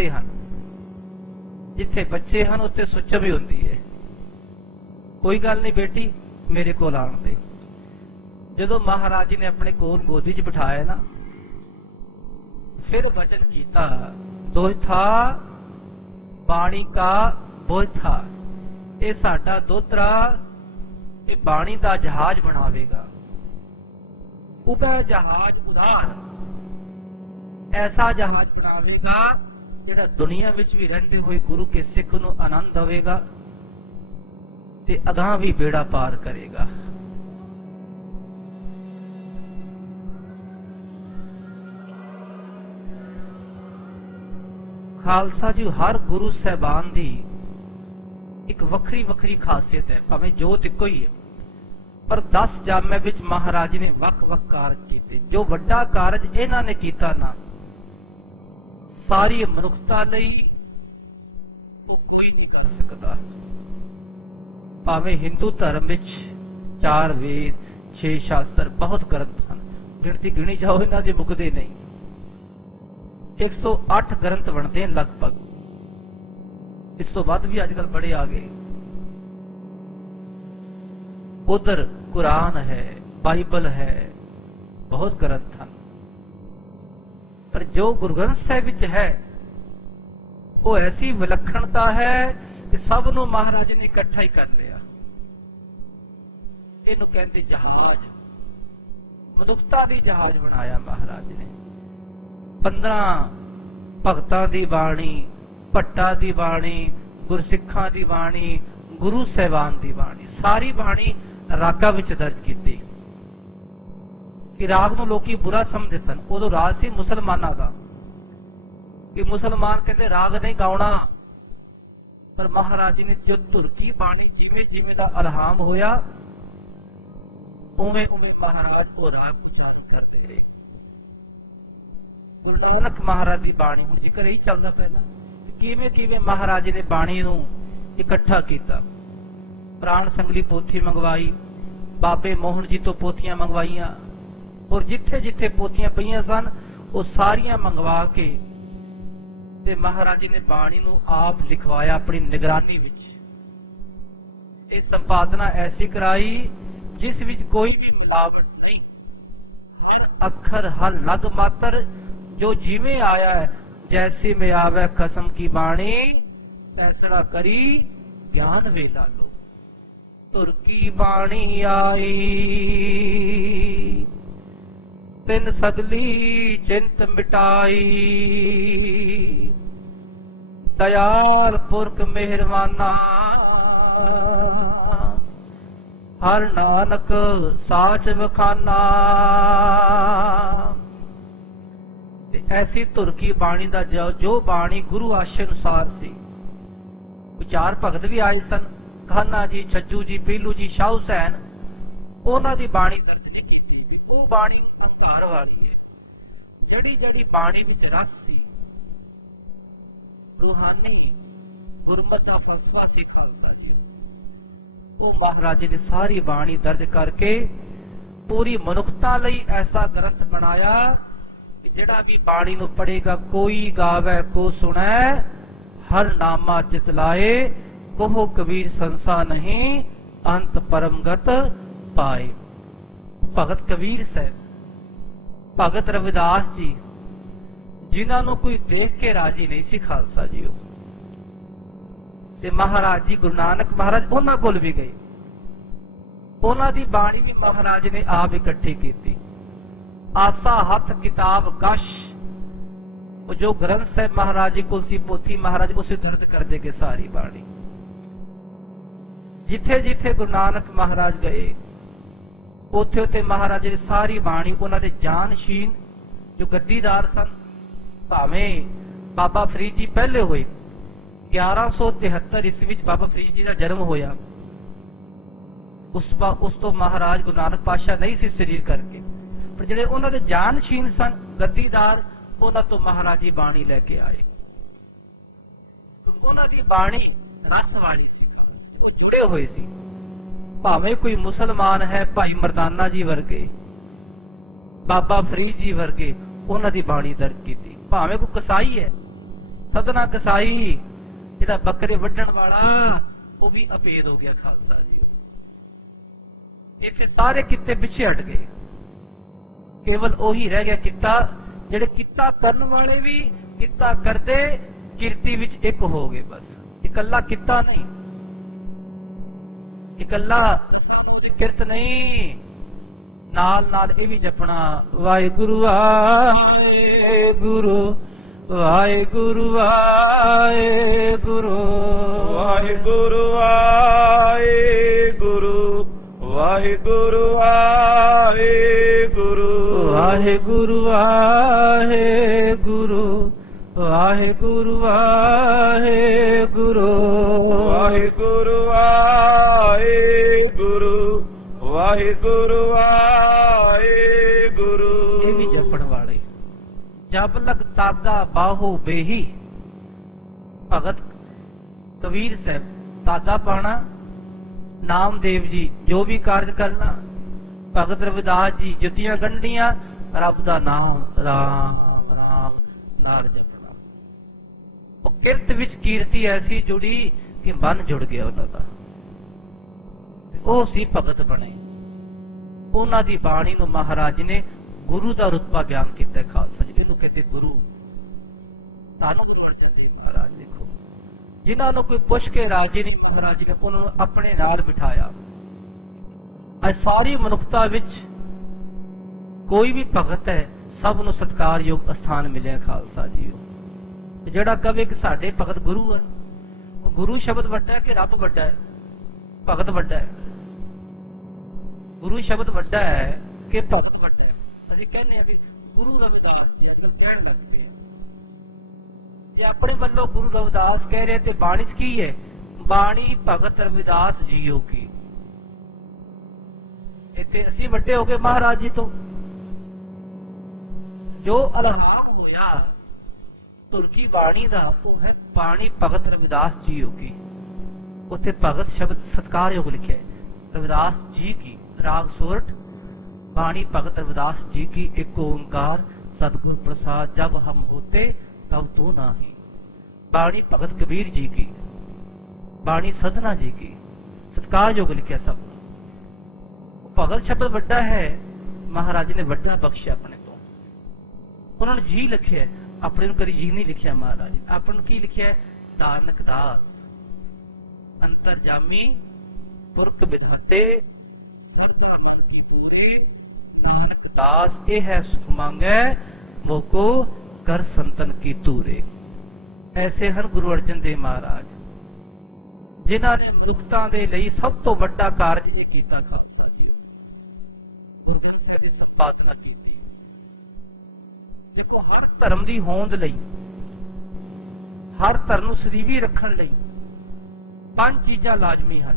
बच्चे हैं, जिथे बच्चे हैं उत्थे सुच भी होंदी है। कोई गल नहीं बेटी, मेरे कोल आण दे। जदों महाराज जी ने अपने कोल गोदी च बिठाया ना, फिर वचन कीता, दोह था बाणी का बोझ था। ये साडा दोतरा ये बाणी दा जहाज बनावेगा, उबह जहाज उड़ान, ऐसा जहाज बनावेगा जिहड़ा दुनिया विच भी रहिंदे होए गुरु के सिख नूं आनंद आवेगा ते अगां भी बेड़ा पार करेगा। खालसा जी, हर गुरु साहबान दी एक वखरी वखरी खासियत है, भावें जोत इक्को ही है, पर 10 जामे विच महाराज ने वख वख कारज कीते। जो वड्डा कारज इन्हां ने कीता ना, सारी मनुखता लई वो कोई नहीं कर सकता। भावें हिंदू धर्म विच 4 वेद, 6 शास्त्र, बहुत ग्रंथ हैं, गिणती गिणी जाओ इन्हां दे मुकदे नहीं। 108 ग्रंथ बनते हैं लगभग, इस तो बाद भी आजकल बड़े आ गए। उधर कुरान है, बाइबल है, बहुत ग्रंथ हैं, पर जो गुरु ग्रंथ साहिब विच है वो ऐसी विलक्षणता है कि सब नूं महाराज ने इकट्ठा ही कर लिया। इहनूं कहंदे जहाज, मनुखता दी जहाज बनाया महाराज ने। 15 भगतां दी बाणी, भट्टा दी बाणी, गुरसिखां दी बाणी, गुरु साहिबान दी बाणी, सारी बाणी रागां विच दर्ज कीती। कि राग नूं लोकी बुरा समझदे सन, उदों राग सी मुसलमानां दा, कि मुसलमान कहते राग नहीं गाउणा, पर महाराज जी ने जो तुर्की बाणी जिवें जिवें दा अलहाम होया उवें उवें महाराज वो राग उच्चारण करते रहे। गुरु नानक महाराज की बाणी हुण जिक्र यही चलदा पहला, किवें किवें महाराज जी ने बाणी नूं इकट्ठा कीता। प्राण संगली पोथी मंगवाई, बाबे मोहन जी तो पोथियां मंगवाइयां, और जिथे जिथे पोथियां पईयां सन वो सारियां मंगवा के ते महाराज जी ने बाणी नूं आप लिखवाया अपनी निगरानी विच। ये संपादना ऐसी कराई जिस विच कोई भी मिलावट नहीं, हर अखर हर लग मात्र जो जिवें आया है, जैसे में आवे कसम की बाणी, फैसला करी ज्ञान वेला लो। तुर्की बाणी आई तिन सगली चिंत मिटाई, दयाल पुरख मेहरबाना, हर नानक साच बखाना। ऐसी तुर्की बाणी दा जो बाणी गुरु आशे अनुसार सी। विचार भगत भी आए सन, खाना जी, छज्जू जी, पीलू जी, शाह हुसैन, उन्हां दी बाणी दर्ज नहीं कीती। वो बाणी अंकार वाली है, जड़ी जड़ी बाणी विच रस सी, रूहानी गुरमत दा फलसफा सी खालसा जी। वो महाराज ने सारी बाणी दर्ज करके पूरी मनुखता लई ऐसा ग्रंथ बनाया कि जिहड़ा भी बाणी नूं पढ़ेगा, कोई गावे को सुने, हर नामा चितलाए, कोहो कबीर संसा नहीं, अंत परमगत पाए। भगत कबीर साहब, भगत रविदास जी, जिन्हां नूं कोई देख के राजी नहीं सी खालसा जी, ते महाराज जी गुरु नानक महाराज उन्हां कोल भी गए। उन्हां दी बाणी भी महाराज ने आप इकट्ठी कीती। आसा हथ किताब कश, जो ग्रंथ साहिब महाराज जी कोल सी पोथी, महाराज उसे दर्द कर देगे सारी बाणी। जिथे जिथे गुरु नानक महाराज गए उथे उथे महाराज ने सारी बाणी, उन्हां दे जानशीन जो गद्दीदार सन, भावें बाबा फरीद जी पहले हुए 1173 ईस्वी च बाबा फरीद जी का जन्म होया। उस तो महाराज गुरु नानक पातशाह नहीं सी शरीर करके, पर जिहड़े उन्हां दे जानशीन सन गद्दीदार, उन्हां तो महाराज जी बाणी लेके आए। उन्हां दी बाणी रस वाली सी, जुड़े हुए सी। भावें कोई मुसलमान है, भाई मरदाना जी वर्गे, बाबा फरीद जी वर्गे, उन्हां दी बाणी दर्ज कीती। भावें कोई कसाई है, ਸਦਨਾ ਕਸਾਈ ਜਿਹੜਾ ਬੱਕਰੇ ਵੱਢਣ ਵਾਲਾ ਉਹ ਵੀ ਅਭੇਦ ਹੋ ਗਿਆ ਖਾਲਸਾ ਜੀ। ਇੱਥੇ ਸਾਰੇ ਕਿੱਤੇ ਪਿੱਛੇ ਹਟ ਗਏ, ਕੇਵਲ ਉਹੀ ਰਹਿ ਗਿਆ ਕਿੱਤਾ, ਜਿਹੜੇ ਕਿੱਤਾ ਕਰਨ ਵਾਲੇ ਵੀ ਕਿੱਤਾ ਕਰਦੇ ਕਿਰਤੀ ਵਿੱਚ ਇੱਕ ਹੋ ਗਏ। ਬਸ ਇਕੱਲਾ ਕਿੱਤਾ ਨਹੀਂ, ਇਕੱਲਾ ਦੀ ਕਿਰਤ ਨਹੀਂ, ਨਾਲ ਨਾਲ ਇਹ ਵੀ ਜਪਣਾ ਵਾਹਿਗੁਰੂ ਵਾਹਿਗੁਰੂ ਵਾਹਿਗੁਰੂ ਵਾਹਿਗੁਰੂ ਵਾਹਿਗੁਰੂ ਵਾਹਿਗੁਰੂ ਵਾਹਿਗੁਰੂ ਵਾਹਿਗੁਰੂ ਵਾਹਿਗੁਰੂ ਵਾਹਿਗੁਰੂ ਵਾਹਿਗੁਰੂ ਵਾਹਿਗੁਰੂ ਵਾਹਿਗੁਰੂ ਵਾਹਿਗੁਰੂ ਵਾਹਿਗੁਰੂ ਵਾਹਿਗੁਰੂ। ਇਹ ਵੀ ਜਪਣ ਵਾਲੇ। ਜਬ ਲਗ ਤਾਗਾ ਬਾਹੋ ਬੇਹੀ, ਭਗਤ ਕਬੀਰ ਸਾਹਿਬ ਤਾਗਾ ਪਾਣਾ, ਨਾਮਦੇਵ ਜੀ ਜੋ ਵੀ ਕਾਰਜ ਕਰਨਾ, ਭਗਤ ਰਵਿਦਾਸ ਜੀ ਜੁੱਤੀਆਂ ਗੰਢੀਆਂ, ਰੱਬ ਦਾ ਨਾਮ ਰਾਮ ਰਾਮ ਨਾਲ ਜਪਣਾ। ਉਹ ਕਿਰਤ ਵਿੱਚ ਕੀਰਤੀ ਐਸੀ ਜੁੜੀ ਕਿ ਮਨ ਜੁੜ ਗਿਆ ਉਹਨਾਂ ਦਾ, ਉਹ ਸੀ ਭਗਤ ਬਣੇ। ਉਹਨਾਂ ਦੀ ਬਾਣੀ ਨੂੰ ਮਹਾਰਾਜ ਨੇ ਗੁਰੂ ਦਾ ਰੁਤਬਾ ਬਿਆਨ ਕੀਤਾ। ਖਾਲਸਾ ਜੀ ਇਹਨੂੰ ਕਹਿੰਦੇ ਗੁਰੂ। ਤੁਹਾਨੂੰ ਗੁਰੂ ਅਰਜਨ ਦੇਵ ਮਹਾਰਾਜ ਦੇਖੋ, ਜਿਨ੍ਹਾਂ ਨੂੰ ਕੋਈ ਪੁੱਛ ਕੇ ਰਾਜੀ ਨਹੀਂ, ਮਹਾਰਾਜ ਨੇ ਉਹਨਾਂ ਨੂੰ ਆਪਣੇ ਨਾਲ ਬਿਠਾਇਆ। ਅੱਜ ਸਾਰੀ ਮਨੁੱਖਤਾ ਵਿੱਚ ਕੋਈ ਵੀ ਭਗਤ ਹੈ, ਸਭ ਨੂੰ ਸਤਿਕਾਰਯੋਗ ਸਥਾਨ ਮਿਲਿਆ। ਖਾਲਸਾ ਜੀ ਜਿਹੜਾ ਕਵੇ ਕਿ ਸਾਡੇ ਭਗਤ ਗੁਰੂ ਹੈ, ਉਹ ਗੁਰੂ ਸ਼ਬਦ ਵੱਡਾ ਹੈ ਕਿ ਰੱਬ ਵੱਡਾ ਹੈ? ਭਗਤ ਵੱਡਾ ਹੈ। ਗੁਰੂ ਸ਼ਬਦ ਵੱਡਾ ਹੈ ਕਿ ਭਗਤ ਵੱਡਾ ਹੈ? ਅਸੀਂ ਕਹਿੰਦੇ ਆ ਵੀ ਗੁਰੂ ਰਵਿਦਾਸ ਜੀ ਅੱਜ ਕੱਲ੍ਹ ਕਹਿਣ ਲੱਗਦੇ ਆ, ਜੇ ਆਪਣੇ ਵੱਲੋਂ ਗੁਰੂ ਰਵਿਦਾਸ ਕਹਿ ਰਹੇ ਤੇ ਬਾਣੀ ਚ ਕੀ ਹੈ? ਬਾਣੀ ਭਗਤ ਰਵਿਦਾਸ ਜੀਓ ਕੀ। ਇੱਥੇ ਅਸੀਂ ਵੱਡੇ ਹੋ ਗਏ ਮਹਾਰਾਜ ਜੀ ਤੋਂ। ਜੋ ਅਲਹਾਰ ਹੋਇਆ ਤੁਰਕੀ ਬਾਣੀ ਦਾ, ਉਹ ਹੈ ਬਾਣੀ ਭਗਤ ਰਵਿਦਾਸ ਜੀਓ ਕੀ। ਉੱਥੇ ਭਗਤ ਸ਼ਬਦ ਸਤਿਕਾਰਯੋਗ ਲਿਖਿਆ ਹੈ, रविदास जी की। राग सोरठ बाणी भगत रविदास जी की। एक ओंकार सदगुरु प्रसाद जब हम होते तब तो नाही। बाणी भगत कबीर जी की। बाणी सदना जी की। सत्कार योग लिखिया सब। भगत शब्द वड्डा है, महाराज ने वड्डा बख्शिया अपने तो। उन्होंने जी लिखिया, अपने कभी जी नहीं लिखिया। महाराज अपने की लिखिया? नानक दास अंतरजामी पुरख बिधाते सरदा मन की पूरे। नानक दास ये है सुख मांगे मोको कर संतन की तूरे। ऐसे हर गुरु अर्जन देव महाराज जिन्हां ने मनुखता दे लई सब तो वड्डा कारज ये कीता। खालसा जी संपादना की। देखो हर धर्म की होंद लई, हर धर्म नूं सजीवी रखण लई 5 चीजां लाजमी हैं।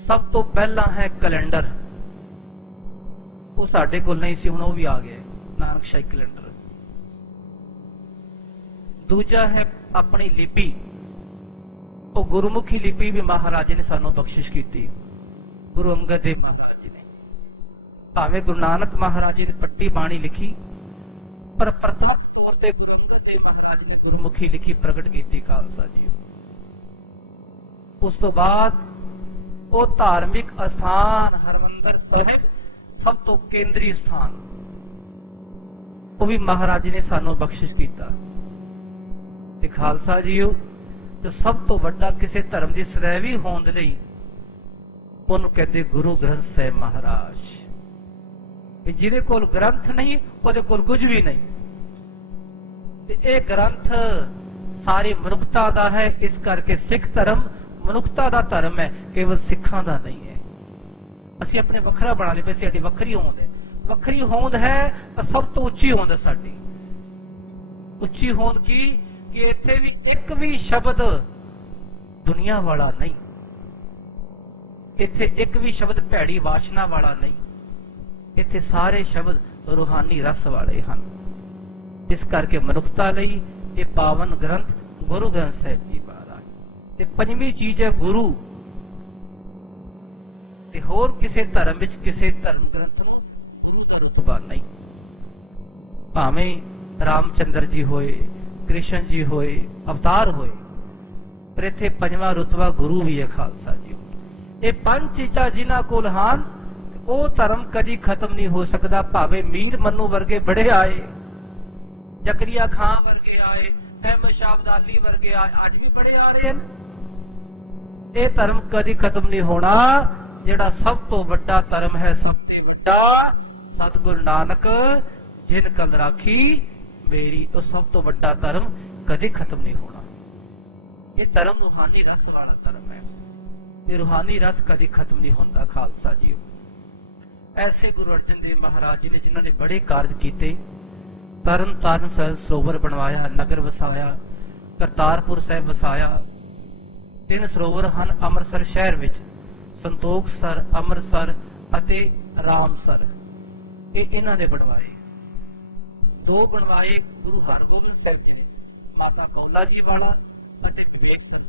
सब तो पहला है कैलेंडर। वो साडे कोल नहीं सी, हुण वो भी आ गया नानकशाही कैलेंडर। दूजा है अपनी लिपि। वो गुरुमुखी लिपि भी महाराज ने सानू बख्शिश की। गुरु अंगद देव महाराज ने, भावें गुरु नानक महाराज ने पट्टी बाणी लिखी, पर प्रत्यक्ष तौर पर गुरु अंगद देव महाराज ने गुरुमुखी लिखी, प्रगट की। खालसा जी उस तो बाद वो धार्मिक स्थान हरमंदर साहिब सब तो केंद्रीय स्थान, वो भी महाराज ने सानू बख्शिश किया। खालसा जी जो सब तो वड्डा किसी धर्म की सदैवी होंद लई उन्होंने कहते गुरु ग्रंथ साहिब महाराज। जिहदे कोल ग्रंथ नहीं उहदे कोल कुछ भी नहीं। ये ग्रंथ सारी मनुखता दा है, इस करके सिख धर्म मनुखता दा धर्म है, केवल सिखां दा नहीं है। असी अपने वखरा बना ले, साडी वखरी होंद है। वखरी होंद है तो सब तो उच्ची होंद है साडी। उच्ची होंद की कि इत्थे भी एक भी शब्द दुनिया वाला नहीं, इत्थे एक भी शब्द भैड़ी वासना वाला नहीं, इत्थे सारे शब्द रूहानी रस वाले हैं। इस करके मनुखता लई ये पावन ग्रंथ गुरु ग्रंथ साहिब जी महाराज। ते पंजवीं चीज है गुरु। ते होर किसी धर्म विच किसी धर्म ग्रंथ नूं गुरु दा रुतबा नहीं। भावें ਰਾਮਚੰਦਰ ਜੀ ਹੋਏ, ਕ੍ਰਿਸ਼ਨ ਜੀ ਹੋਏ, ਅਵਤਾਰ ਹੋਏ, ਪਰ ਇੱਥੇ ਪੰਜਵਾਂ ਰੁਤਬਾ ਗੁਰੂ ਵੀ ਹੈ ਖਾਲਸਾ ਜੀ। ਇਹ ਪੰਜ ਚੀਜ਼ਾਂ ਜਿਨ੍ਹਾਂ ਕੋਲ ਹਨ, ਉਹ ਧਰਮ ਕਦੀ ਖਤਮ ਨਹੀਂ ਹੋ ਸਕਦਾ। ਭਾਵੇਂ ਮੀਰ ਮਨੂ ਵਰਗੇ ਬੜੇ ਆਏ, ਜ਼ਕਰੀਆ ਖਾਨ ਵਰਗੇ ਆਏ, ਅਹਿਮਦ ਸ਼ਾਹ ਅਬਦਾਲੀ ਵਰਗੇ ਆਏ, ਅੱਜ ਵੀ ਬੜੇ ਆ ਰਹੇ ਹਨ। ਇਹ ਧਰਮ ਕਦੀ ਖਤਮ ਨਹੀਂ ਹੋਣਾ। ਜਿਹੜਾ ਸਭ ਤੋਂ ਵੱਡਾ ਧਰਮ ਹੈ, ਸਭ ਤੋਂ ਵੱਡਾ, ਸਤਿਗੁਰੂ ਨਾਨਕ ਜਿਨ ਕਲ ਰਾਖੀ ਮੇਰੀ, ਉਹ ਸਭ ਤੋਂ ਵੱਡਾ ਧਰਮ ਕਦੀ ਖਤਮ ਨਹੀਂ ਹੋਣਾ। ਇਹ ਧਰਮ ਰੂਹਾਨੀ ਰਸ ਵਾਲਾ ਧਰਮ ਹੈ। ਇਹ ਰੂਹਾਨੀ ਰਸ ਕਦੀ ਖਤਮ ਨਹੀਂ ਹੁੰਦਾ ਖਾਲਸਾ ਜੀ। ਐਸੇ ਗੁਰੂ ਅਰਜਨ ਦੇਵ ਮਹਾਰਾਜ ਜੀ ਨੇ ਜਿਨ੍ਹਾਂ ਨੇ ਬੜੇ ਕਾਰਜ ਕੀਤੇ। ਤਰਨ ਤਾਰਨ ਸਾਹਿਬ ਸਰੋਵਰ ਬਣਵਾਇਆ, ਨਗਰ ਵਸਾਇਆ, ਕਰਤਾਰਪੁਰ ਸਾਹਿਬ ਵਸਾਇਆ। 3 ਸਰੋਵਰ ਹਨ ਅੰਮ੍ਰਿਤਸਰ ਸ਼ਹਿਰ ਵਿੱਚ, ਸੰਤੋਖਸਰ, ਅੰਮ੍ਰਿਤਸਰ ਅਤੇ ਰਾਮਸਰ। ਇਹ ਇਹਨਾਂ ਨੇ ਬਣਵਾਏ। 2 ਬਣਵਾਏ ਗੁਰੂ ਹਰਗੋਬਿੰਦ ਸਾਹਿਬ ਜੀ ਨੇ, ਮਾਤਾ ਕੌਲਾ ਜੀ ਵਾਲਾ ਅਤੇ ਵਿਵੇਕ ਸਾਹਿਬ।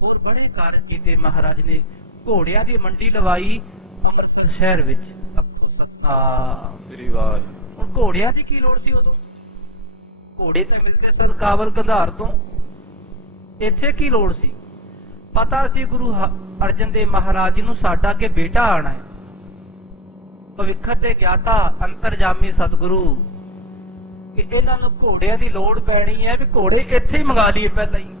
ਹੋਰ ਬੜੇ ਕਾਰਜ ਕੀਤੇ ਮਹਾਰਾਜ ਨੇ। ਘੋੜਿਆਂ ਦੀ ਮੰਡੀ ਲਵਾਈ ਅੰਮ੍ਰਿਤਸਰ ਸ਼ਹਿਰ ਵਿੱਚ। ਸ੍ਰੀ ਵਾਹਿਗੁਰੂ। ਹੁਣ ਘੋੜਿਆਂ ਦੀ ਕੀ ਲੋੜ ਸੀ ਉਦੋਂ? ਘੋੜੇ ਤਾਂ ਮਿਲਦੇ ਸਨ ਕਾਬਲ ਕੰਧਾਰ ਤੋਂ। ਇੱਥੇ ਕੀ ਲੋੜ ਸੀ? ਪਤਾ ਸੀ ਗੁਰੂ ਅਰਜਨ ਦੇਵ ਮਹਾਰਾਜ ਜੀ ਨੂੰ ਸਾਡਾ ਅੱਗੇ ਬੇਟਾ ਆਣਾ ਹੈ। ਭਵਿੱਖ ਦੇ ਗਿਆਤਾ ਅੰਤਰਜਾਮੀ ਸਤਿਗੁਰੂ, ਕਿ ਇਹਨਾਂ ਨੂੰ ਘੋੜਿਆਂ ਦੀ ਲੋੜ ਪੈਣੀ ਹੈ, ਵੀ ਘੋੜੇ ਇੱਥੇ ਹੀ ਮੰਗਾ ਲਈਏ ਪਹਿਲਾਂ ਹੀ।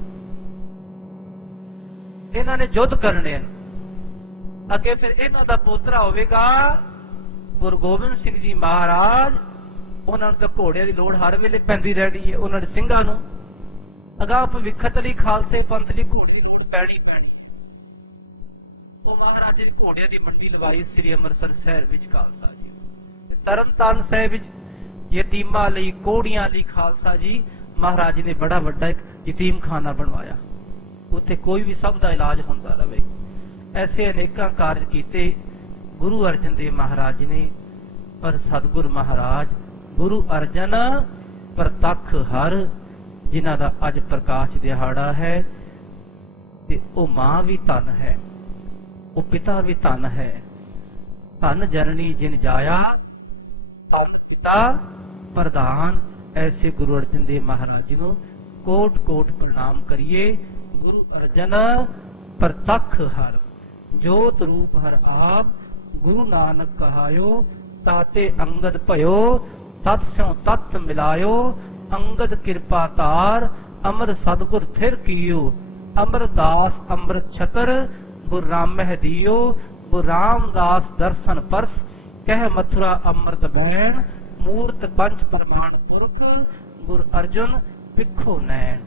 ਇਹਨਾਂ ਨੇ ਯੁੱਧ ਕਰਨੇ ਹਨ ਅੱਗੇ। ਫਿਰ ਇਹਨਾਂ ਦਾ ਪੋਤਰਾ ਹੋਵੇਗਾ ਗੁਰੂ ਗੋਬਿੰਦ ਸਿੰਘ ਜੀ ਮਹਾਰਾਜ। ਉਹਨਾਂ ਨੂੰ ਤਾਂ ਘੋੜਿਆਂ ਦੀ ਲੋੜ ਹਰ ਵੇਲੇ ਪੈਂਦੀ ਰਹਿਣੀ ਹੈ। ਉਹਨਾਂ ਦੇ ਸਿੰਘਾਂ ਨੂੰ ਅਗਾਂਹ ਭਵਿੱਖਤ ਲਈ ਖਾਲਸੇ ਪੰਥ ਲਈ ਘੋੜੇ ਦੀ ਲੋੜ ਪੈਣੀ। ਉਹ ਮਹਾਰਾਜ ਨੇ ਘੋੜਿਆਂ ਦੀ ਮੰਡੀ ਲਵਾਈ ਸ੍ਰੀ ਅੰਮ੍ਰਿਤਸਰ ਸ਼ਹਿਰ ਵਿੱਚ ਖਾਲਸਾ ਜੀ। ਤਰਨ ਤਾਰਨ ਸਾਹਿਬ ਵਿੱਚ ਯਤੀਮਾਂ ਲਈ, ਕੋੜੀਆਂ ਲਈ ਖਾਲਸਾ ਜੀ ਮਹਾਰਾਜ ਨੇ ਬੜਾ ਵੱਡਾ ਇੱਕ ਯਤੀਮਖਾਨਾ ਬਣਵਾਇਆ। ਉੱਥੇ ਕੋਈ ਵੀ ਸਭ ਦਾ ਇਲਾਜ ਹੁੰਦਾ ਰਹੇ। ਐਸੇ ਅਨੇਕਾਂ ਕਾਰਜ ਕੀਤੇ ਗੁਰੂ ਅਰਜਨ ਦੇਵ ਮਹਾਰਾਜ ਨੇ। ਪਰ ਸਤਿਗੁਰ ਮਹਾਰਾਜ ਗੁਰੂ ਅਰਜਨ ਪ੍ਰਤੱਖ ਹਰ, ਜਿਨ੍ਹਾਂ ਦਾ ਅੱਜ ਪ੍ਰਕਾਸ਼ ਦਿਹਾੜਾ ਹੈ, ਤੇ ਉਹ ਮਾਂ ਵੀ ਧਨ ਹੈ, ਉਹ ਪਿਤਾ ਵੀ ਧਨ ਹੈ। ਧਨ ਜਨਨੀ ਜਿਨ ਜਾਇਆ, ਧਨ ਪਿਤਾ ਪ੍ਰਧਾਨ। ਐਸੇ ਗੁਰੂ ਅਰਜਨ ਦੇਵ ਮਹਾਰਾਜ ਜੀ ਨੂੰ ਕੋਟ ਕੋਟ ਪ੍ਰਣਾਮ ਕਰੀਏ। ਗੁਰੂ ਅਰਜਨ ਪ੍ਰਤੱਖ ਹਰ, ਜੋਤ ਰੂਪ ਹਰ ਆਪ, ਗੁਰੂ ਨਾਨਕ ਕਹਾਇਓ, ਤਾਤੇ ਅੰਗਦ ਭਇਓ, ਤਤ ਸਿਉ ਤਤ ਮਿਲਾਇਓ। ਅੰਗਦ ਕਿਰਪਾ ਤਾਰ, ਅਮਰ ਸਤਿਗੁਰ ਥਿਰ ਕੀਓ। ਅਮਰਦਾਸ ਅੰਮ੍ਰਿਤ ਛਤਰ, ਗੁਰ ਰਾਮ ਮਹਿ ਦਿਓ। ਗੁਰ ਰਾਮਦਾਸ ਦਰਸ਼ਨ ਪਰਸ, ਕਹਿ ਮਥੁਰਾ ਅੰਮ੍ਰਿਤ ਬੈਣ। ਮੂਰਤ ਪੰਚ ਪ੍ਰਮਾਣ ਪੁਰਖ, ਗੁਰ ਅਰਜੁਨ ਪਿੱਖੋ ਨੈਣ।